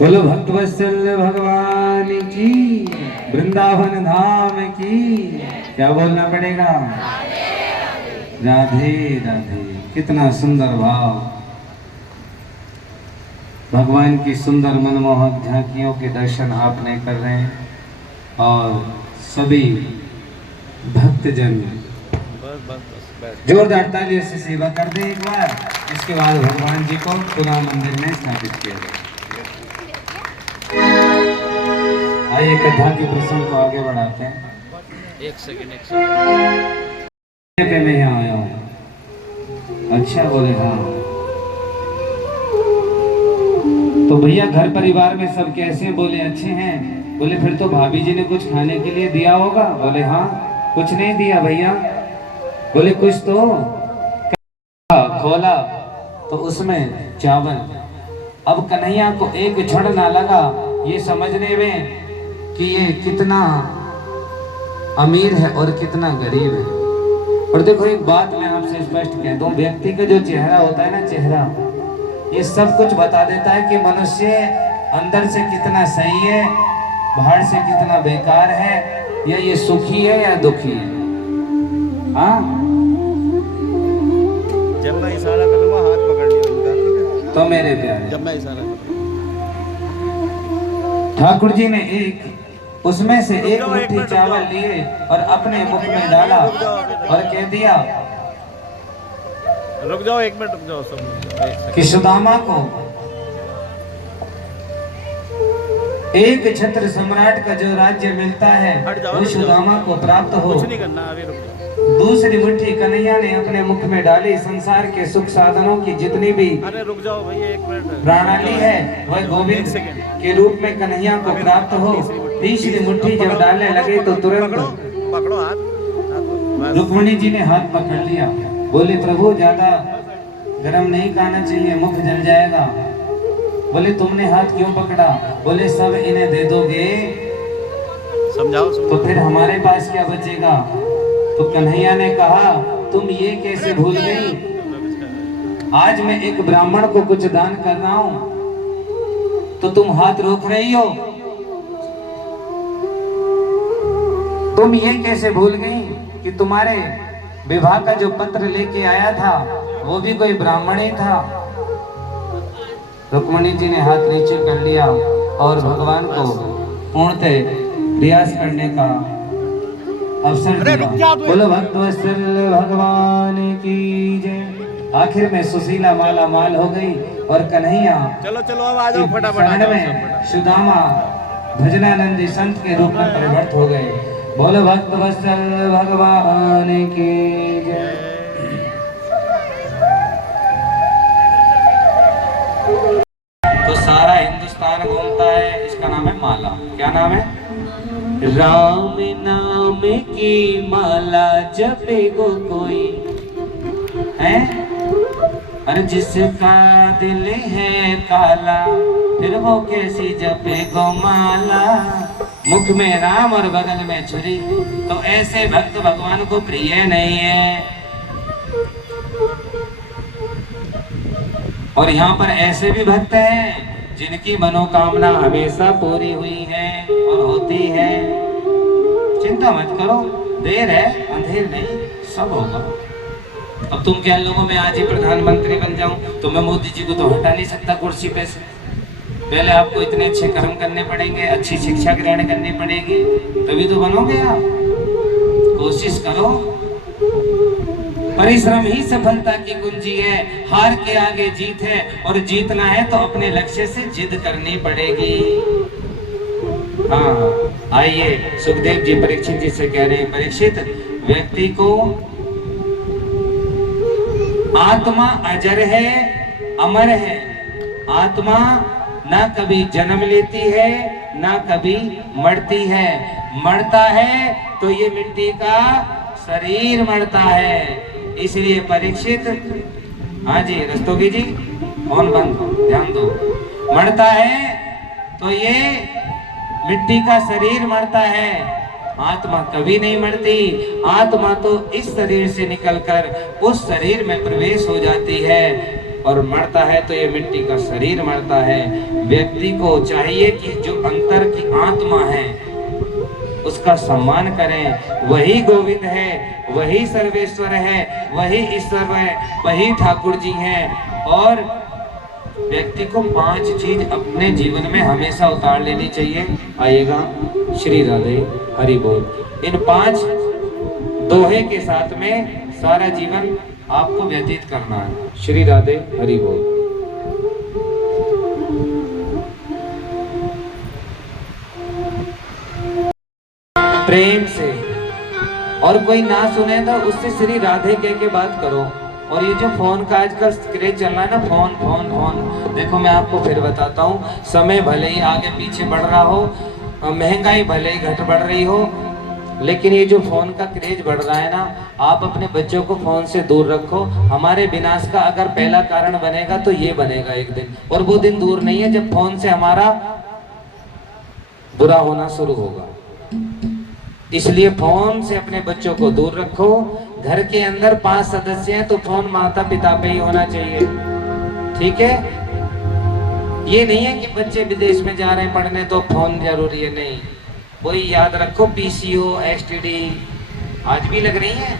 बोलो भक्तवत्सल भगवान की, वृंदावन धाम की। क्या बोलना पड़ेगा? राधे राधे। कितना सुंदर भाव, भगवान की सुंदर मनमोहक झांकियों के दर्शन आपने कर रहे हैं और सभी भक्तजन जोरदार तालियों से सेवा कर दे एक बार। इसके बाद भगवान जी को पुनः मंदिर में स्थापित किया जाए। आइए कथा के प्रसंग को आगे बढ़ाते हैं। एक सेकंड पे मैं यहाँ आया हूँ। अच्छा बोले हाँ। तो भैया घर परिवार में सब कैसे? बोले अच्छे हैं। बोले फिर तो भाभी जी ने कुछ खाने के लिए दिया होगा? बोले हाँ। कुछ नहीं दिया भैया? बोले कुछ तो खोला तो उसमें चावल। अब कन्हैया को एक क्षण ना लगा ये समझने में कि ये कितना अमीर है और कितना गरीब है। और देखो एक बात मैं आपसे स्पष्ट कह दूं, व्यक्ति का जो चेहरा होता है ना, चेहरा ये सब कुछ बता देता है कि मनुष्य अंदर से कितना सही है, बाहर से कितना बेकार है, या ये सुखी है या दुखी है। हाँ, जब मैं इशारा करूंगा हाथ पकड़ लिया उनका, ठीक है? तो मेरे प्यारे, जब मैं इशारा करूंगा ठाकुर जी ने एक उसमें से एक मुट्ठी चावल लिए और अपने मुख में डाला और कह दिया, रुक जाओ एक मिनट, रुक जाओ सब कि सुदामा को एक छत्र सम्राट का जो राज्य मिलता है वो सुदामा को प्राप्त हो। कुछ नहीं करना, अभी रुक जाओ। दूसरी मुट्ठी कन्हैया ने अपने मुख में डाली, संसार के सुख साधनों की जितनी भी अरे रुक जाओ भैया एक मिनट, प्रणाली है वह गोविंद के रूप में कन्हैया को प्राप्त हो। तीसरी मुट्ठी जब डालने लगे तो तुरंत पकड़ो हाथ। रुक्मिणी जी ने हाथ पकड़ लिया। बोले प्रभु ज्यादा गरम नहीं खाना चाहिए, मुख जल जाएगा। बोले तुमने हाथ क्यों पकड़ा? बोले सब इन्हें दे दोगे समझाओ तो फिर हमारे पास क्या बचेगा? तो कन्हैया ने कहा तुम ये कैसे भूल गई? आज मैं एक ब्राह्मण को कुछ दान कर रहा हूँ तो तुम हाथ रोक रही हो। तुम ये कैसे भूल गई कि तुम्हारे विवाह का जो पत्र लेके आया था वो भी कोई ब्राह्मण ही था। रुक्मणी जी ने हाथ नीचे कर लिया और भगवान को पूर्णतः प्रयास करने का अवसर दिया। बोलो भक्तवत्सल भगवान की जय। आखिर में सुशीला माला माल हो गई और कन्हैया चलो चलो अब आ जाओ फटाफट आ शरण जाओ में सब फटाफट। सुदामा भजनानंदी संत के रूप में परिवर्तित हो गए। बोलो भक्तवत्सल भगवान की जय। तो सारा हिंदुस्तान घूमता है, इसका नाम है माला। क्या नाम है? राम नाम की माला जपे गो कोई है, अरे जिसका दिल है काला फिर वो कैसी जपे गो माला। मुख में राम और बगल में छुरी, तो ऐसे भक्त भगवान को प्रिय नहीं है। और यहाँ पर ऐसे भी भक्त हैं जिनकी मनोकामना हमेशा पूरी हुई है और होती है। चिंता मत करो, देर है अंधेर नहीं, सब होगा। अब तुम क्या लोगों में आज ही प्रधानमंत्री बन जाऊं तो मैं मोदी जी को तो हटा नहीं सकता कुर्सी पे से। पहले आपको इतने अच्छे कर्म करने पड़ेंगे, अच्छी शिक्षा ग्रहण करनी पड़ेगी, तभी तो बनोगे आप। कोशिश करो, परिश्रम ही सफलता की कुंजी है। हार के आगे जीत है, और जीतना है तो अपने लक्ष्य से जिद करनी पड़ेगी। हाँ, आइए सुखदेव जी परीक्षित जी से कह रहे हैं, परीक्षित व्यक्ति को आत्मा अजर है, अमर है। आत्मा ना कभी जन्म लेती है ना कभी मरती है। मरता है तो ये मिट्टी का शरीर मरता है। इसलिए परीक्षित, हाँ जी रस्तोगी जी कौन बंद, ध्यान दो। मरता है तो ये मिट्टी का शरीर मरता है, आत्मा कभी नहीं मरती। आत्मा तो इस शरीर से निकलकर उस शरीर में प्रवेश हो जाती है, और मरता है तो ये मिट्टी का शरीर मरता है। व्यक्ति को चाहिए कि जो अंतर की आत्मा है उसका सम्मान करें। वही गोविंद है, वही सर्वेश्वर है, वही ईश्वर है, वही ठाकुर जी हैं। और व्यक्ति को 5 चीज अपने जीवन में हमेशा उतार लेनी चाहिए। आइएगा, श्री राधे हरि बोल। इन 5 दोहे के साथ में सारा जीवन आपको व्यतीत करना है। श्री राधे हरि बोल। प्रेम से, और कोई ना सुने तो उससे श्री राधे कह के बात करो। और ये जो फोन का आजकल क्रेज चल रहा है ना, फोन फोन फोन, देखो मैं आपको फिर बताता हूँ। समय भले ही आगे पीछे बढ़ रहा हो, महंगाई भले ही घट बढ़ रही हो, लेकिन ये जो फोन का क्रेज बढ़ रहा है ना, आप अपने बच्चों को फोन से दूर रखो। हमारे विनाश का अगर पहला कारण बनेगा तो ये बनेगा एक दिन, और वो दिन दूर नहीं है जब फोन से हमारा बुरा होना शुरू होगा। इसलिए फोन से अपने बच्चों को दूर रखो। घर के अंदर 5 सदस्य हैं तो फोन माता पिता पे ही होना चाहिए, ठीक है। ये नहीं है कि बच्चे विदेश में जा रहे हैं पढ़ने तो फोन जरूरी है, नहीं। वही याद रखो, पीसीओ एसटीडी आज भी लग रही है,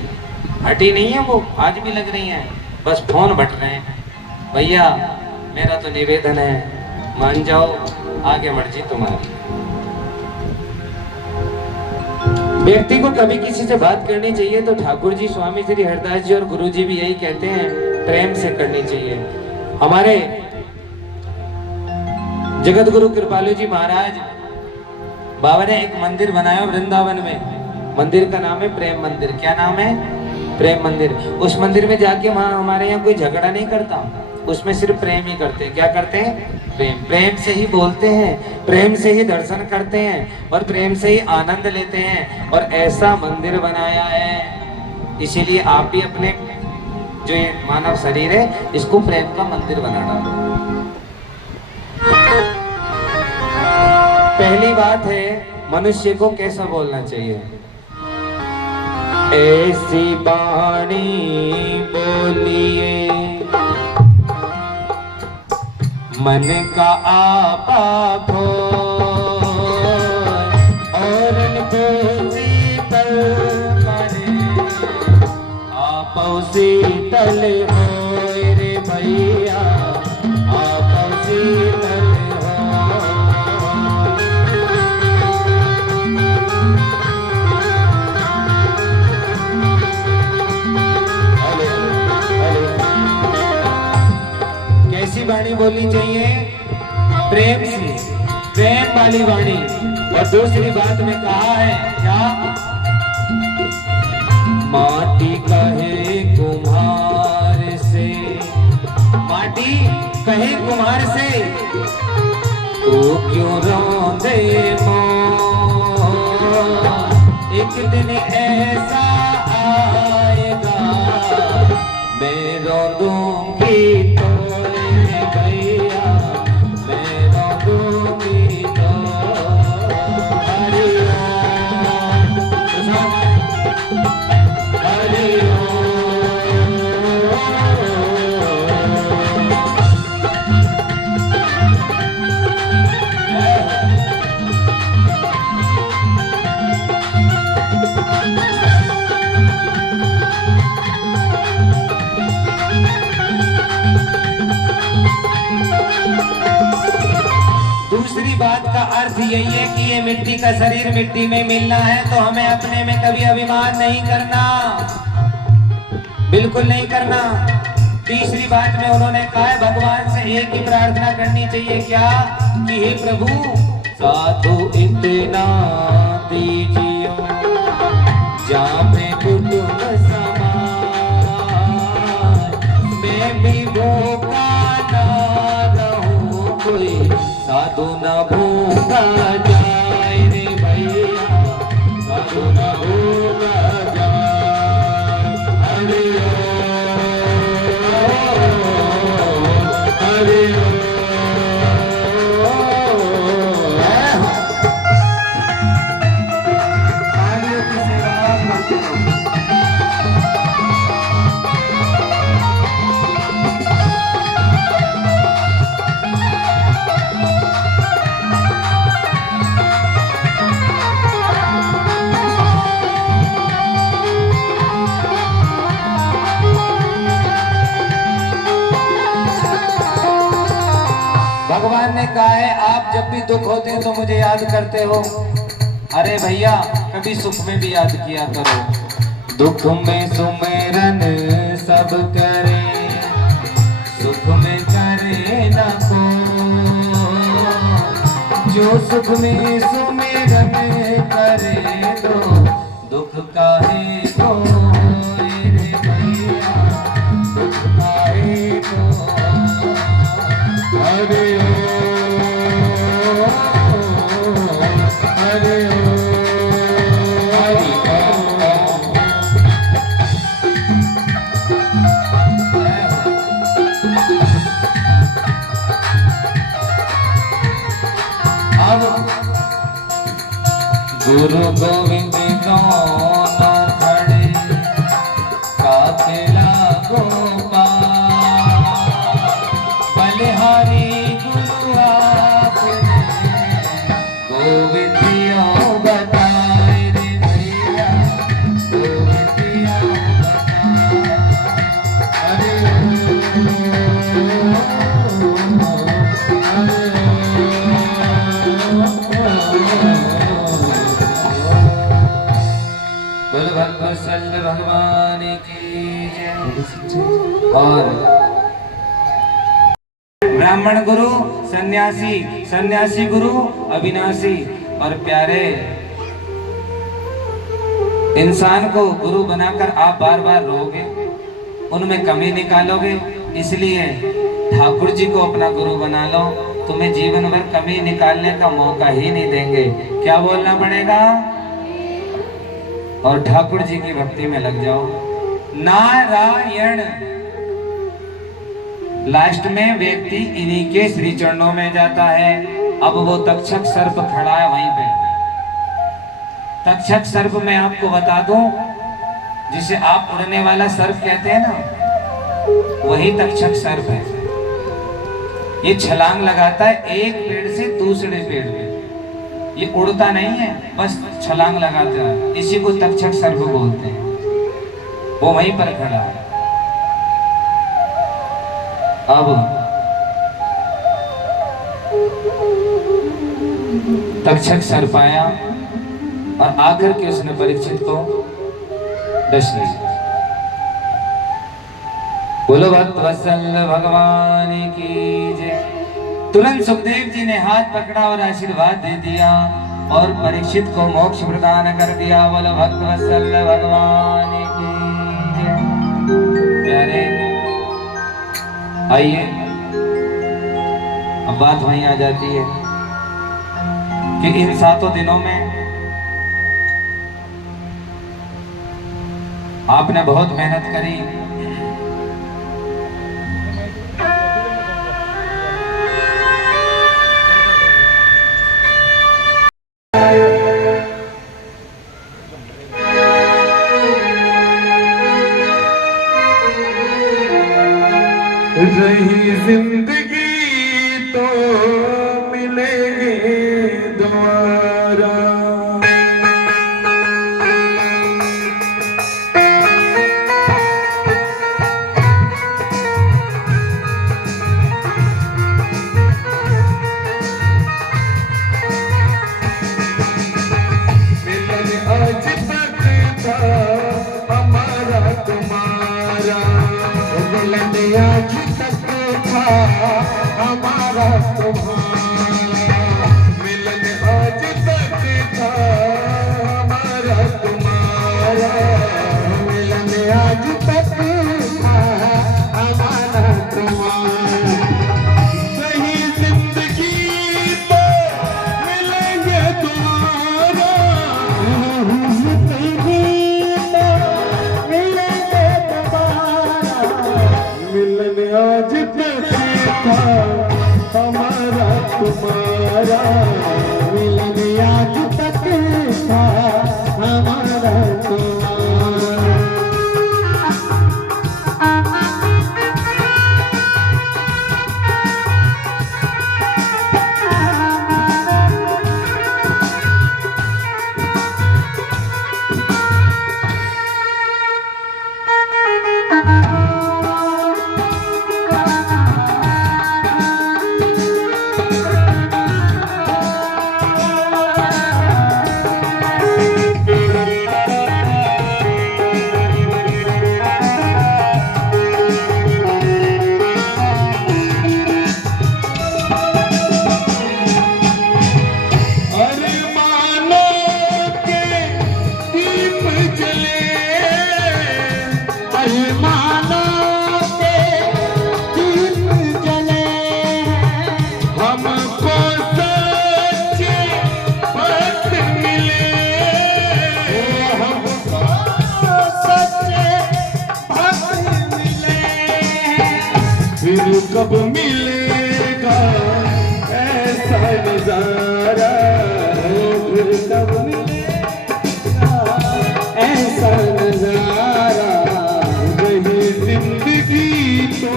हटी नहीं है वो, आज भी लग रही है, बस फोन बट रहे हैं। भैया मेरा तो निवेदन है, मान जाओ, आगे मर्जी तुम्हारी। व्यक्ति को कभी किसी से बात करनी चाहिए तो ठाकुर जी, स्वामी श्री हरदास जी और गुरु जी भी यही कहते हैं, प्रेम से करनी चाहिए। हमारे जगत गुरु कृपालु जी महाराज बाबा ने एक मंदिर बनाया वृंदावन में। मंदिर का नाम है प्रेम मंदिर। क्या नाम है? प्रेम मंदिर। उस मंदिर में जाके वहाँ हमारे यहाँ कोई झगड़ा नहीं करता, उसमें सिर्फ प्रेम ही करते हैं। क्या करते हैं? प्रेम। प्रेम से ही बोलते हैं, प्रेम से ही दर्शन करते हैं, और प्रेम से ही आनंद लेते हैं। और ऐसा मंदिर बनाया है, इसीलिए आप भी अपने जो ये मानव शरीर है इसको प्रेम का मंदिर बना डालो। पहली बात है, मनुष्य को कैसा बोलना चाहिए। ऐसी वाणी बोलिए मन का आपा खो और को शीतल करे, आप शीतल हो रे भैया, आप शीतल हो। कैसी वाणी बोलनी चाहिए? प्रेम से, प्रेम वाली वाणी। और दूसरी बात में कहा है क्या? माटी कहे कुम्हार से, माटी कहे कुम्हार से, तू क्यों रोंदे मोर, एक दिन ऐसा आएगा मैं रो दूंगी तो भैया, मैं रो दूंगी तो। हरि ओम, हरि दूसरी बात का अर्थ यही है कि ये मिट्टी का शरीर मिट्टी में मिलना है, तो हमें अपने में कभी अभिमान नहीं करना, बिल्कुल नहीं करना। तीसरी बात में उन्होंने कहा है भगवान से एक ही प्रार्थना करनी चाहिए, क्या? कि हे प्रभु साधु इतना दीजिए जामे कुटुंब समाज, मैं भी भूखा ना रहूं, कोई साधु ना भूखा जाए रे भैया, साधु ना भूखा जाए। हरि ओम, हरि ओम। तालियों की सेवा करते रहो। भगवान ने कहा है आप जब भी दुख होते हैं तो मुझे याद करते हो। अरे भैया कभी सुख में भी याद किया करो। दुख में सुमेरन सब करे, सुख में करे न को, जो सुख में सुमेरन करे तो दुख काहे को रे भैया, दुख काहे को। हरि ओम, हरि ओम, हरि ओम। अब गुरु गोविंद दोनों खड़े काफिला गोपाल, बलिहारी गुरु आपने गोविंदियों बताए रे भैया, गोविंदियों बताए। हरि ओम, हरि बलभद्र भगवान की जय। और ब्राह्मण गुरु, सन्यासी, सन्यासी गुरु, अविनाशी। और प्यारे इंसान को गुरु बनाकर आप बार बार रोगे, उनमें कमी निकालोगे, इसलिए ठाकुर जी को अपना गुरु बना लो, तुम्हें जीवन भर कमी निकालने का मौका ही नहीं देंगे। क्या बोलना पड़ेगा? और ठाकुर जी की भक्ति में लग जाओ। नारायण। लास्ट में व्यक्ति इन्हीं के श्री चरणों में जाता है। अब वो तक्षक सर्प खड़ा है वहीं पे। तक्षक सर्प मैं आपको बता दूं, जिसे आप उड़ने वाला सर्प कहते हैं ना, वही तक्षक सर्प है। ये छलांग लगाता है एक पेड़ से दूसरे पेड़ पे, ये उड़ता नहीं है, बस छलांग लगाता है। इसी को तक्षक सर्प बोलते हैं। वो वहीं पर खड़ा है। अब तक्षक सर्प आया और आकर के उसने परीक्षित को डस लिया। बोलो भक्त वत्सल भगवान की जय। तुरंत सुखदेव जी ने हाथ पकड़ा और आशीर्वाद दे दिया और परीक्षित को मोक्ष प्रदान कर दिया। बोलो भक्त वत्सल भगवान की जय। प्यारे आइए, अब बात वहीं आ जाती है कि इन 7 दिनों में आपने बहुत मेहनत करी। रही जिंदगी तो मिलेंगे दोबारा। मिलन आज तक था हमारा तुम्हारा, मिलन आज तक था हमारा तुम्हारा, मिलन आज तक था हमारा तुम्हारा, मिलन आज तक था हमारा तुम्हारा। सही जिंदगी तो मिलेंगे तुम्हारा, मिलन आज तक था हमारा तुम्हारा, मिलन आज तक था हमारा तुम्हारा। कब मिलेगा ऐसा नजारा, फिर कब मिलेगा ऐसा नजारा। रही जिंदगी तो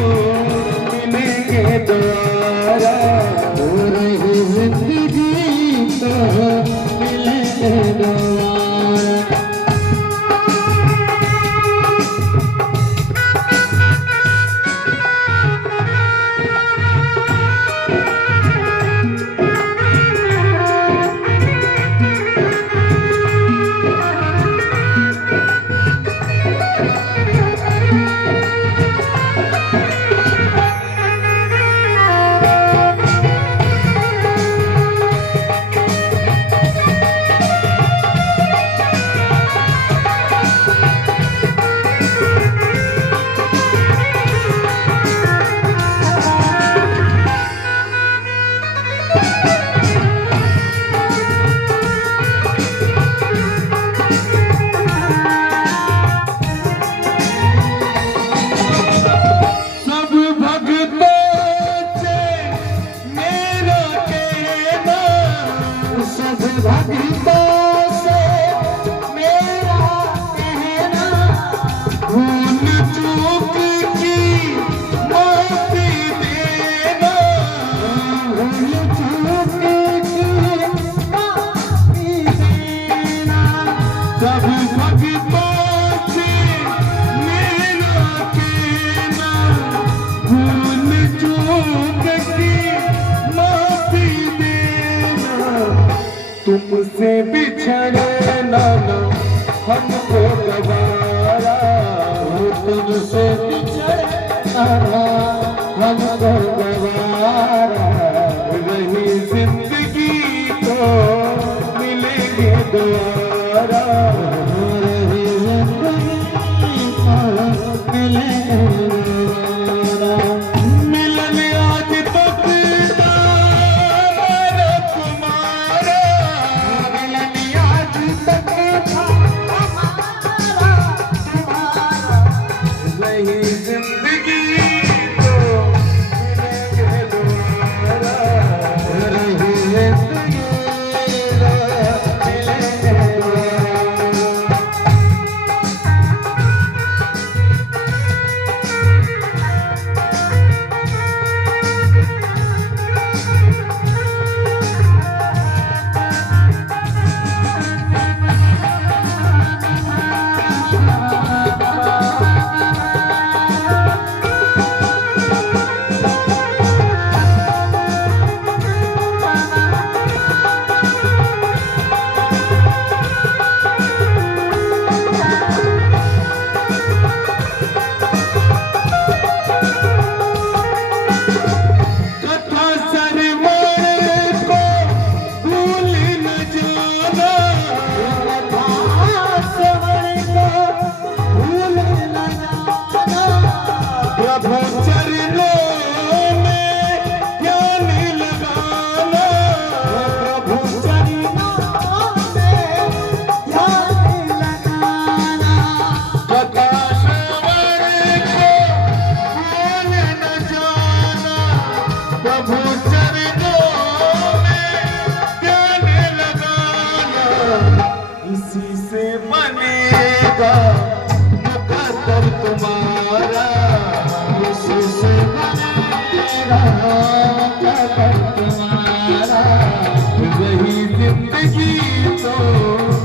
मिलेंगे दोबारा, रही जिंदगी तो मिलेंगे दोबारा। भूल चूक की माफी देना, सब भक्तों से मेरा कहना, भूल चूक की माफी देना, तुमसे बिछड़ना ना हमको गवारा, तुमसे बिछड़ना ना हमको गवारा, रही जिंदगी तो मिलेंगे दोबारा, रही जिंदगी तो मिलेंगे दोबारा, मिलन आज तक हमारा तुम्हारा, मिलन आज तक हमारा तुम्हारा, रही जिंदगी तो मिलेंगे दोबारा, रही जिंदगी तो मिलेंगे दोबारा। कथा सरवण को भूल न जाना, कथा सरवण को भूल न जाना, प्रभु चरणों में ध्यान लगाना, प्रभु चरणों में ध्यान लगाना, कथा सरवण को भूल न जाना, प्रभु चरणों में ध्यान लगाना, इसी से बनेगा मुकद्दर तुम्हारा, इसी से बनेगा मुकद्दर तुम्हारा, वही जिंदगी तो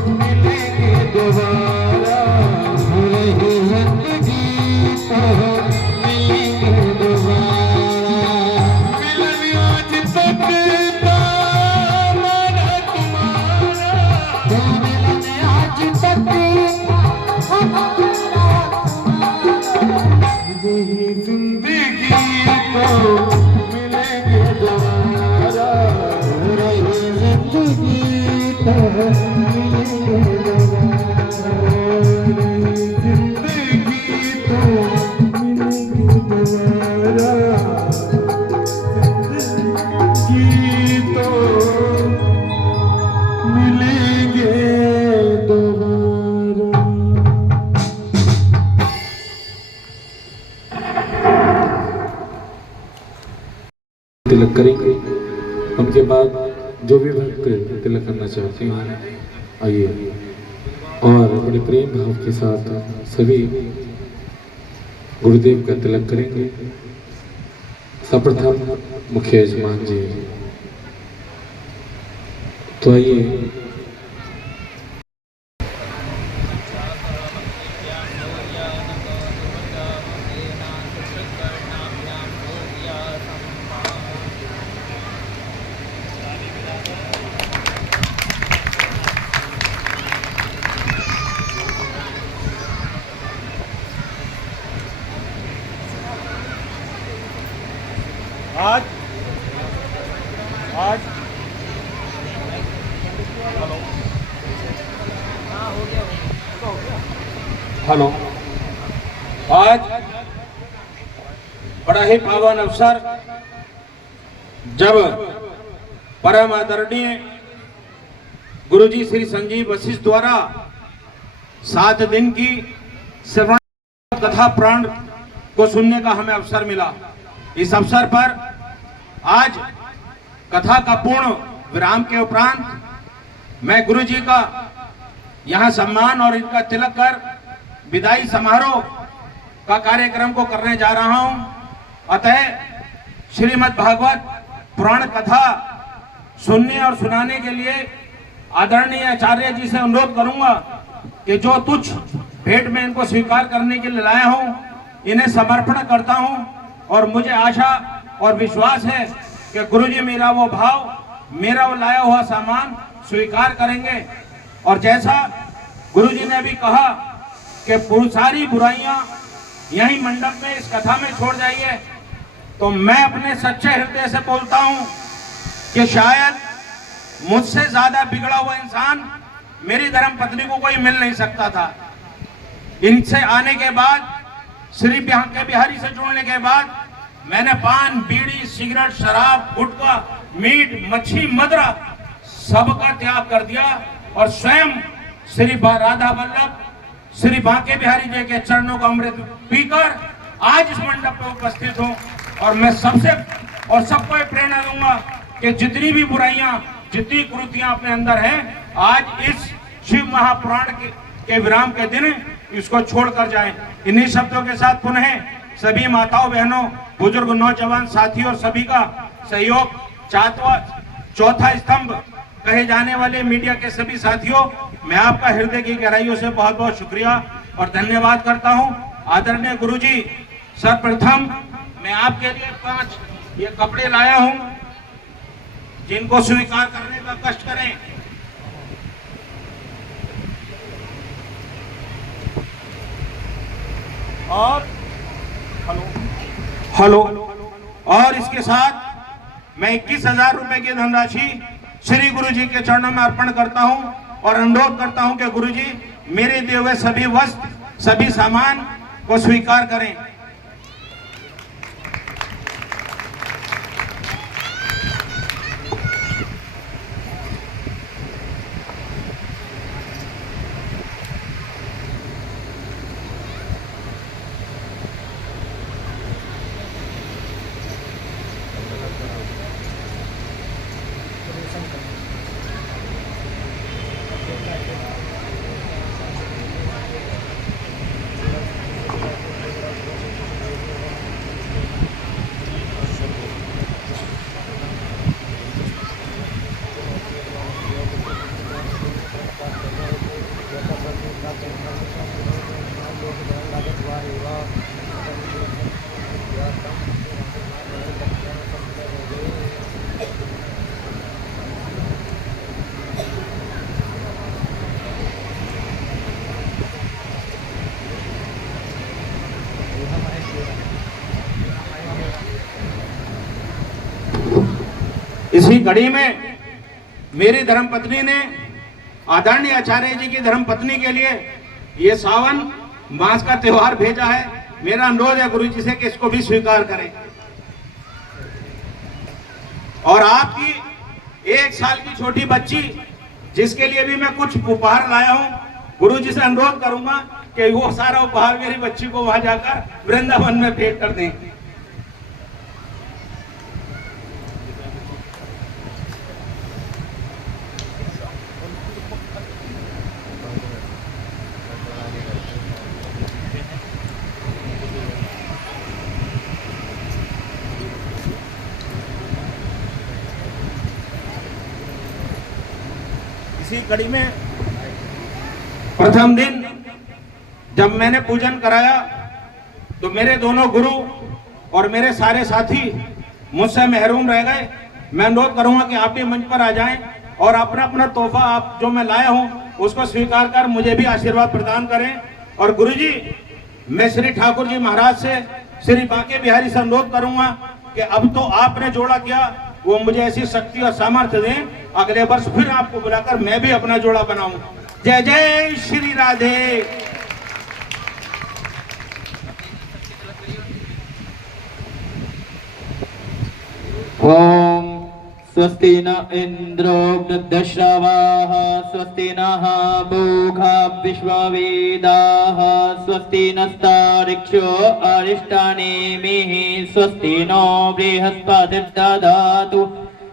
मिलेगी दोबारा, वही जिंदगी तो मिलेगी दोबारा, मिलन आज तक हमारा तुम्हारा, मिलन आज तक हमारा तुम्हारा, वही जिंदगी तो मिलेगी दोबारा, वही जिंदगी तो मिलेगी दोबारा, वही जिंदगी तो मिलेगी दोबारा, जिंदगी तो मिलेंगे दोबारा। तिलक करेंगे, उनके बाद जो भी भक्त तिलक करना चाहते हैं आइए और बड़े प्रेम भाव के साथ सभी गुरुदेव का तिलक करेंगे। सर्वप्रथम मुख्य यजमान जी, तो आइए आज आज हेलो, आज बड़ा ही पावन अवसर जब परम आदरणीय गुरुजी श्री संजीव वशिष्ठ द्वारा 7 दिन की श्रवण कथा प्राण को सुनने का हमें अवसर मिला। इस अवसर पर आज कथा का पूर्ण विराम के उपरांत मैं गुरुजी का यहाँ सम्मान और इनका तिलक कर विदाई समारोह का कार्यक्रम को करने जा रहा हूं। अतः श्रीमद् भागवत पुराण कथा सुनने और सुनाने के लिए आदरणीय आचार्य जी से अनुरोध करूंगा कि जो तुच्छ भेंट में इनको स्वीकार करने के लिए लाया हूं, इन्हें समर्पण करता हूं और मुझे आशा और विश्वास है कि गुरुजी मेरा वो भाव, मेरा वो लाया हुआ सामान स्वीकार करेंगे। और जैसा गुरुजी ने भी कहा कि सारी बुराइयां यही मंडप में इस कथा में छोड़ जाइए, तो मैं अपने सच्चे हृदय से बोलता हूं कि शायद मुझसे ज्यादा बिगड़ा हुआ इंसान मेरी धर्म पत्नी को कोई मिल नहीं सकता था। इनसे आने के बाद, श्री बांके बिहारी से जुड़ने के बाद मैंने पान, बीड़ी, सिगरेट, शराब, गुटखा, मीट, मच्छी, मदरा सबका त्याग कर दिया और स्वयं श्री राधा वल्लभ, श्री बांके बिहारी जी के चरणों का अमृत पीकर आज इस मंडप पर उपस्थित हूं। और मैं सबको प्रेरणा दूंगा कि जितनी भी बुराइयां, जितनी कुरीतियां अपने अंदर हैं, आज इस शिव महापुराण के विराम के दिन इसको छोड़कर जाएं। इन्हीं शब्दों के साथ पुनः सभी माताओं, बहनों, बुजुर्ग, नौजवान साथी और सभी का सहयोग, चौथा स्तंभ कहे जाने वाले मीडिया के सभी साथियों, मैं आपका हृदय की गहराइयों से बहुत बहुत शुक्रिया और धन्यवाद करता हूं। आदरणीय गुरुजी, सर्वप्रथम मैं आपके लिए 5 ये कपड़े लाया हूं, जिनको स्वीकार करने का कष्ट करें। और हेलो और इसके साथ मैं 21,000 रुपए की धनराशि श्री गुरु जी के चरणों में अर्पण करता हूं और अनुरोध करता हूं कि गुरु जी मेरे दिए हुए सभी वस्त्र, सभी सामान को स्वीकार करें। इसी कड़ी में मेरी धर्मपत्नी ने आदरणीय आचार्य जी की धर्मपत्नी के लिए ये सावन मास का त्योहार भेजा है। मेरा अनुरोध है गुरु जी से कि इसको भी स्वीकार करें। और आपकी 1 साल की छोटी बच्ची, जिसके लिए भी मैं कुछ उपहार लाया हूं, गुरु जी से अनुरोध करूंगा कि वो सारा उपहार मेरी बच्ची को वहां जाकर वृंदावन में भेंट कर दें। इसी कड़ी में प्रथम दिन जब मैंने पूजन कराया तो मेरे दोनों गुरु और मेरे सारे साथी मुझसे महरूम रह गए। मैं अनुरोध करूंगा कि आप भी मंच पर आ जाएं और अपना अपना तोहफा आप जो मैं लाया हूं उसको स्वीकार कर मुझे भी आशीर्वाद प्रदान करें। और गुरुजी, मैं श्री ठाकुर जी महाराज से, श्री बांके बिहारी से अनुरोध करूंगा कि अब तो आपने जोड़ा किया, वो मुझे ऐसी शक्ति और सामर्थ्य दें, अगले वर्ष फिर आपको बुलाकर मैं भी अपना जोड़ा बनाऊं। जय जय श्री राधे। ओम स्वस्ति न इंद्रो वृद्धश्रवाः स्वस्ति नः पूषा विश्ववेदाः स्वस्ति नस्तार्क्ष्यो अरिष्टानेमिः स्वस्ति नो बृहस्पतिर्दधातु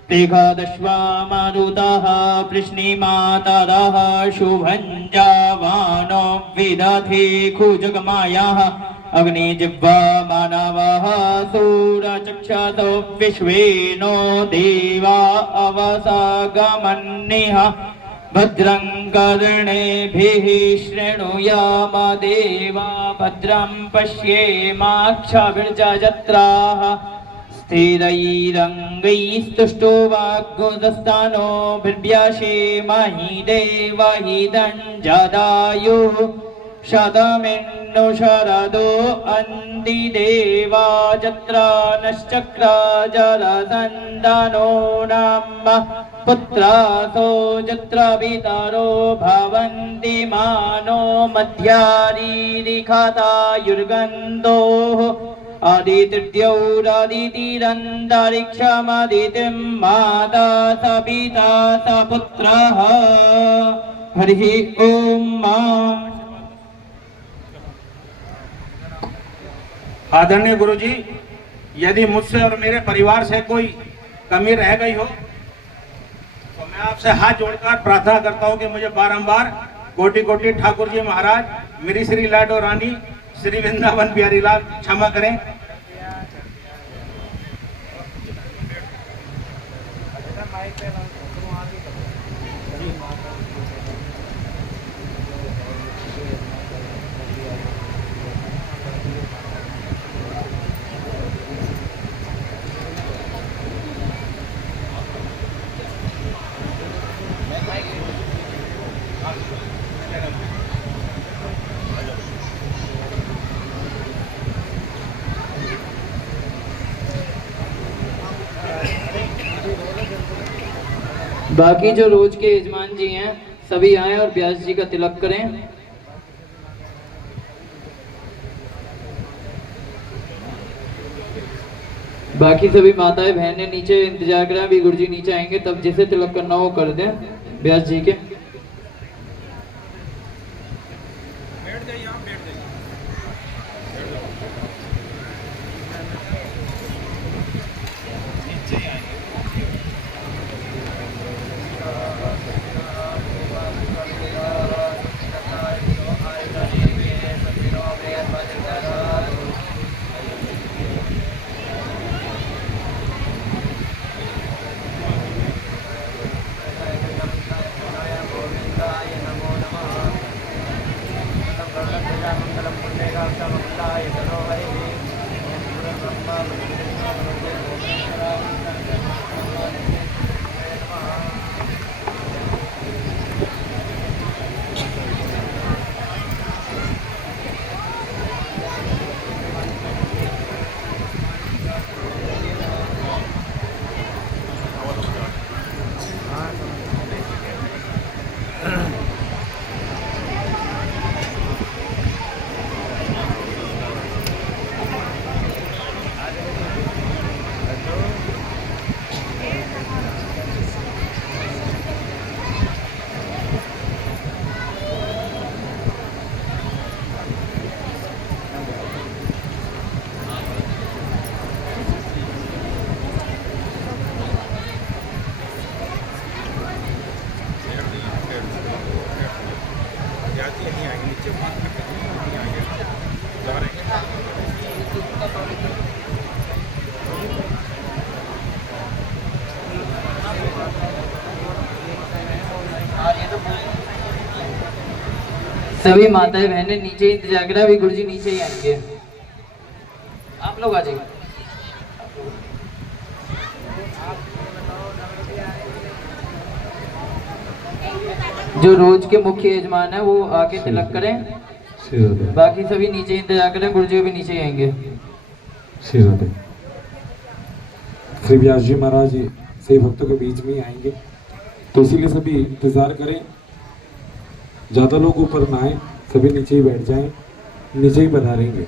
तेघादश्वा मारुतः वृष्णिमातरः शुभं जावानो विदधे खुजगमायाः अग्निजिह्वा मानवः सूरचक्षसो विश्वेनो देवा अवसागमन्निः भद्रं कर्णेभिः शृणुयाम देवा भद्रं पश्येमाक्षभिर्जत्राः स्थिरैरङ्गैस्तुष्टुवाग्गुदस्तानोभिर्व्याशेमहि देवहिदञ्जदायुः शतमिन्नु शरदो अन्ति देवा जत्रा नश्चक्रा जलसन्दनो नाम पुत्रासो जत्र पितरो भवन्ति मानो मध्यारीरिखतायुर्गन्धोः आदितिर्द्यौरादितिरन्तरिक्षमदितिं माता स पिता स पुत्रः हरिः ॐ मा आदरणीय गुरुजी, यदि मुझसे और मेरे परिवार से कोई कमी रह गई हो तो मैं आपसे हाथ जोड़कर प्रार्थना करता हूं कि मुझे बारंबार कोटि कोटि ठाकुर जी महाराज, मेरी श्री लाडो रानी, श्री वृंदावन बिहारी लाल क्षमा करें। बाकी जो रोज के यजमान जी हैं सभी आए और व्यास जी का तिलक करें। बाकी सभी माताएं बहनें नीचे इंतजार करें, अभी गुरुजी नीचे आएंगे तब जिसे तिलक करना हो कर दें व्यास जी के। सभी माताएं बहनें नीचे इंतजार करें, अभी गुरुजी नीचे ही आएंगे। आप लोग आ जाइए। जो रोज के मुख्य यजमान है वो आके तिलक करें, बाकी सभी नीचे इंतजार करें, गुरुजी भी नीचे ही आएंगे। श्री व्यास जी महाराज सही भक्तों के बीच में ही आएंगे, तो इसीलिए सभी इंतजार करें, ज्यादा लोग ऊपर ना आए, सभी नीचे ही बैठ जाएं, नीचे ही पधारेंगे।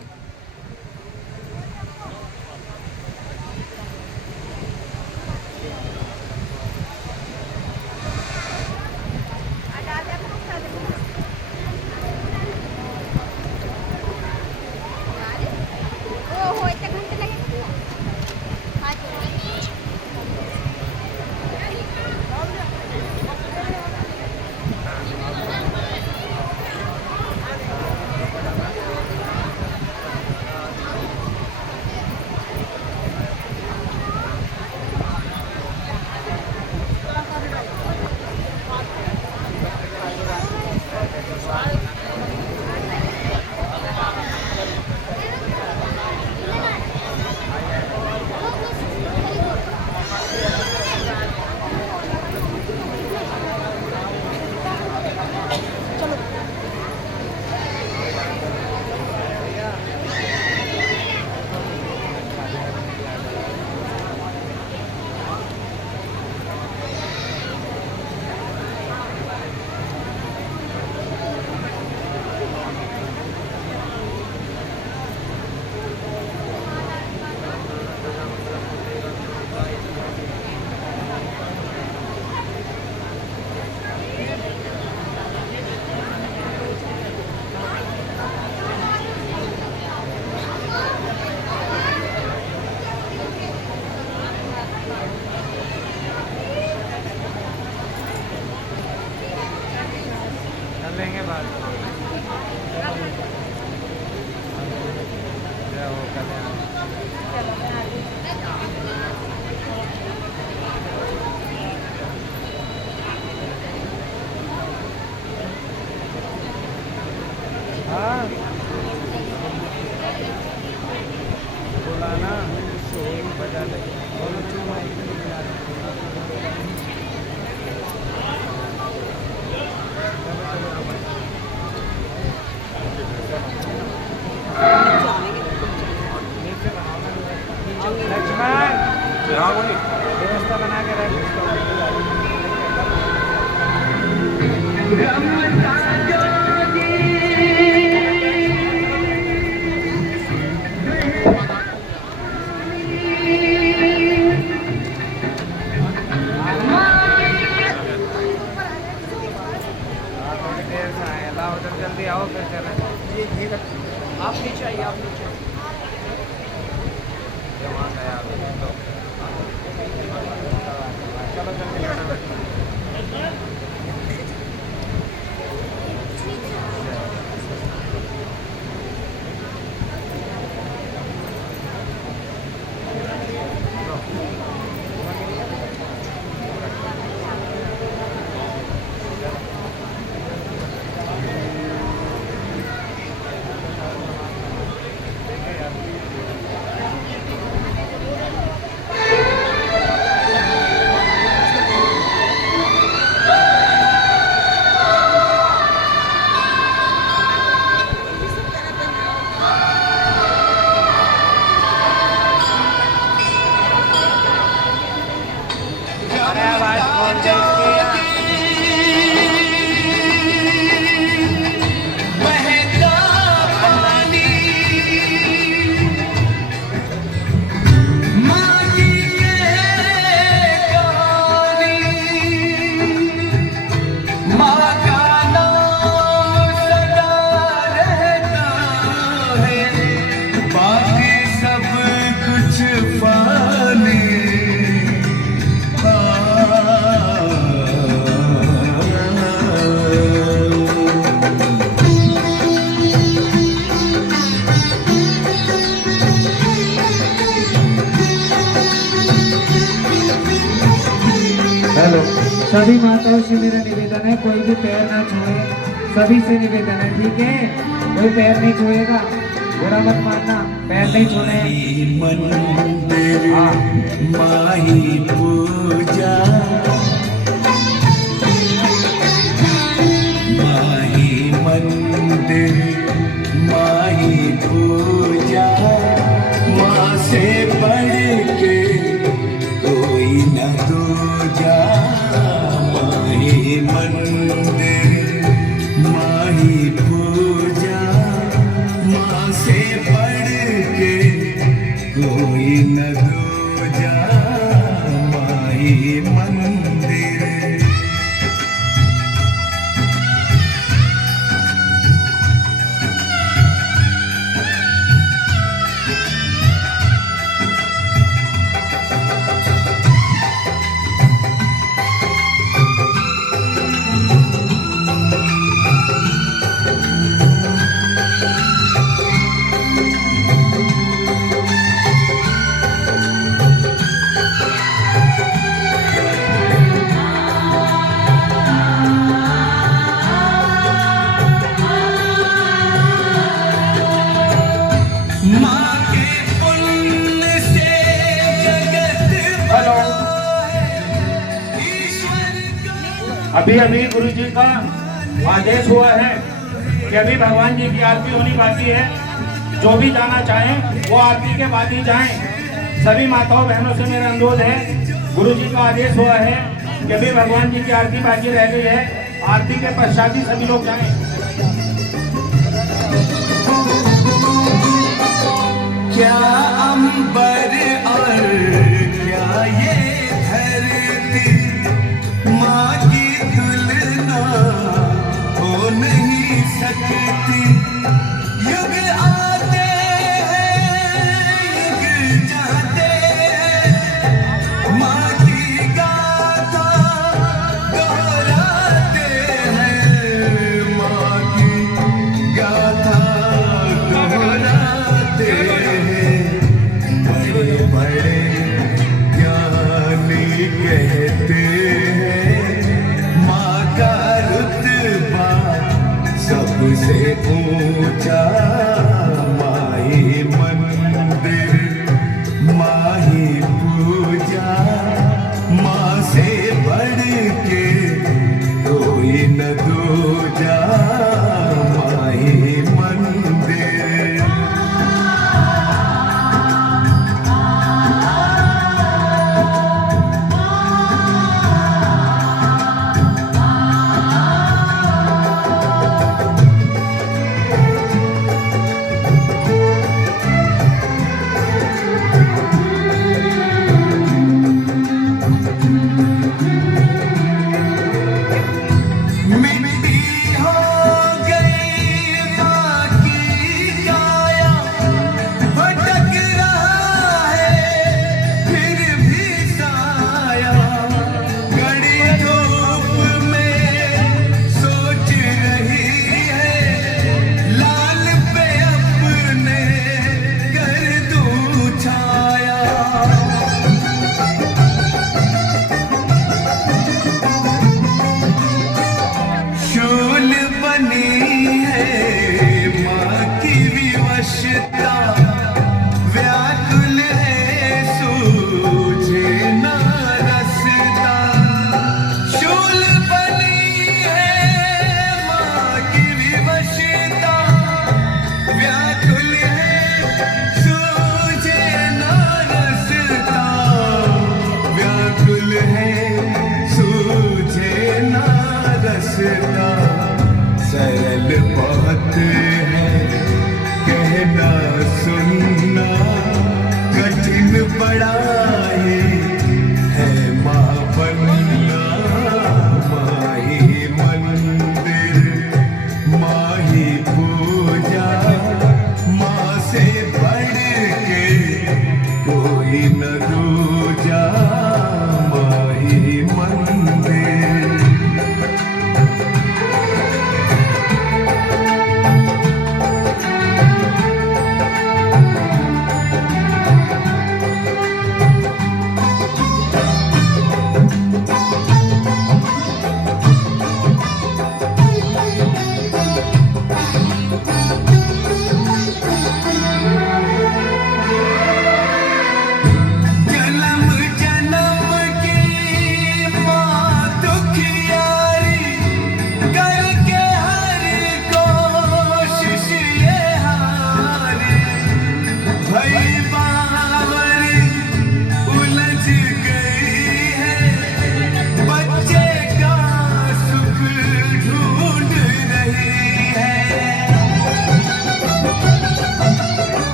व्यवस्था बना के रख उधर जल्दी आओ फिर चले। आप नीचे आइए, आप नीचे चलो जल्दी हेलो, सभी माताओं से मेरा निवेदन है कोई भी पैर ना छुए, सभी से निवेदन है, ठीक है? कोई पैर नहीं छुएगा, बुरा मत मानना, पैर नहीं छूने। हाँ। माही पूजा माही मंदिर माही पूजा, माँ से बढ़ के कोई न दूजा। माही मंदिर माही पूजा, माँ से बढ़ के कोई न दूजा। माही मंदिर अभी अभी गुरु जी का आदेश हुआ है कि अभी भगवान जी की आरती होनी बाकी है। जो भी जाना चाहें वो आरती के बाद ही जाएं। सभी माताओं बहनों से मेरा अनुरोध है, गुरु जी का आदेश हुआ है कि अभी भगवान जी की आरती बाकी रह गई है, आरती के पश्चात ही सभी लोग जाएं। क्या अंबर और क्या ये धरती माँ की तुलना हो नहीं सकती। युग आते हैं युग जाते हैं, माँ की गाथा दोहराते हैं। माँ के कोई न दूजा माही मंदिर। मिट्टी हो गई माँ की काया, भटक रहा है फिर भी साया। कड़ी धूप में सोच रही है, लाल पे अपने कर दूं छाया। शूल बनी है माँ की विवशता, व्याकुल है सूझे न रसता। शूल बनी है माँ की विवशता, व्याकुल है सूझे न रसता। व्याकुल है सूझे न रसता। सरल बहुत है कहना सुनना, कठिन बड़ा है माँ बनना। माही मंदिर माही पूजा, माँ से बढ़ के कोई न दूजा माही मंदिर।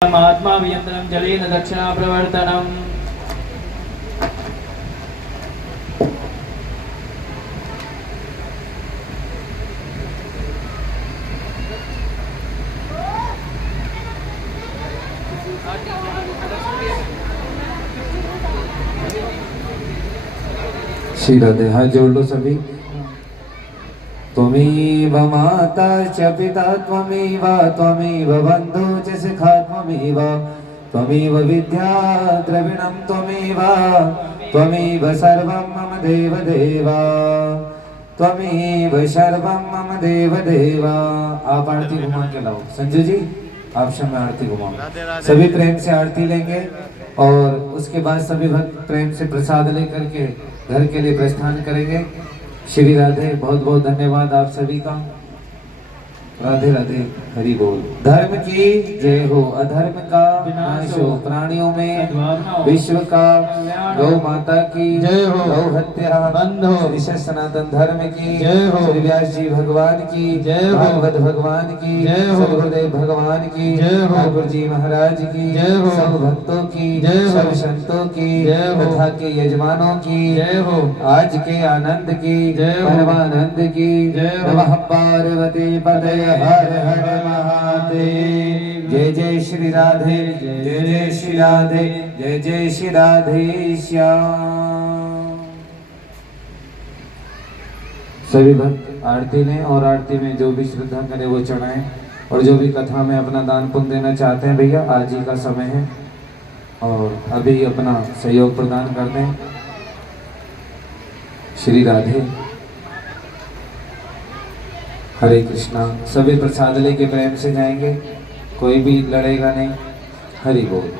महात्मा वियंत्रम जलेन दक्षिणा प्रवर्तनम श्री राधे। हाथ जोड़ लो सभी। त्वमेव माता च पिता त्वमेव त्वमेव बन्धु च सखा त्वमेव त्वमेव विद्या द्रविणं त्वमेव त्वमेव सर्वं मम देव देव त्वमेव सर्वं मम देव देव। आप आरती घुमा के लाओ। संजू जी आप समय आरती घुमाओ। सभी प्रेम से आरती लेंगे और उसके बाद सभी भक्त प्रेम से प्रसाद लेकर के घर के लिए प्रस्थान करेंगे। श्री राधे। बहुत बहुत धन्यवाद आप सभी का। राधे राधे। हरि बोल। धर्म की जय हो, अधर्म का विनाश हो, प्राणियों में विश्व का, गौ माता की जय हो, गौ हत्या बंद हो, श्री सनातन धर्म की जय हो, श्री व्यास जी भगवान की जय हो, भागवत भगवान की जय हो, सदगुरुदेव भगवान की जय हो, ठाकुर जी महाराज की जय हो, सब भक्तों की जय हो, सब संतों की जय हो, तथा के यजमानों की जय हो, आज के आनंद की जय हो, परमानंद की जय हो। नमः पार्वती पतये हर हर महादेव। जय जय श्री राधे, जय जय श्री राधे, जय जय श्री राधे श्याम। सभी भक्त आरती में और आरती में जो भी श्रद्धा करे वो चढ़ाएं, और जो भी कथा में अपना दान पुण्य देना चाहते हैं भैया आज ही का समय है और अभी अपना सहयोग प्रदान कर दें। श्री राधे, हरे कृष्णा। सभी प्रसाद लेके प्रेम से जाएंगे, कोई भी लड़ेगा नहीं। हरि बोल।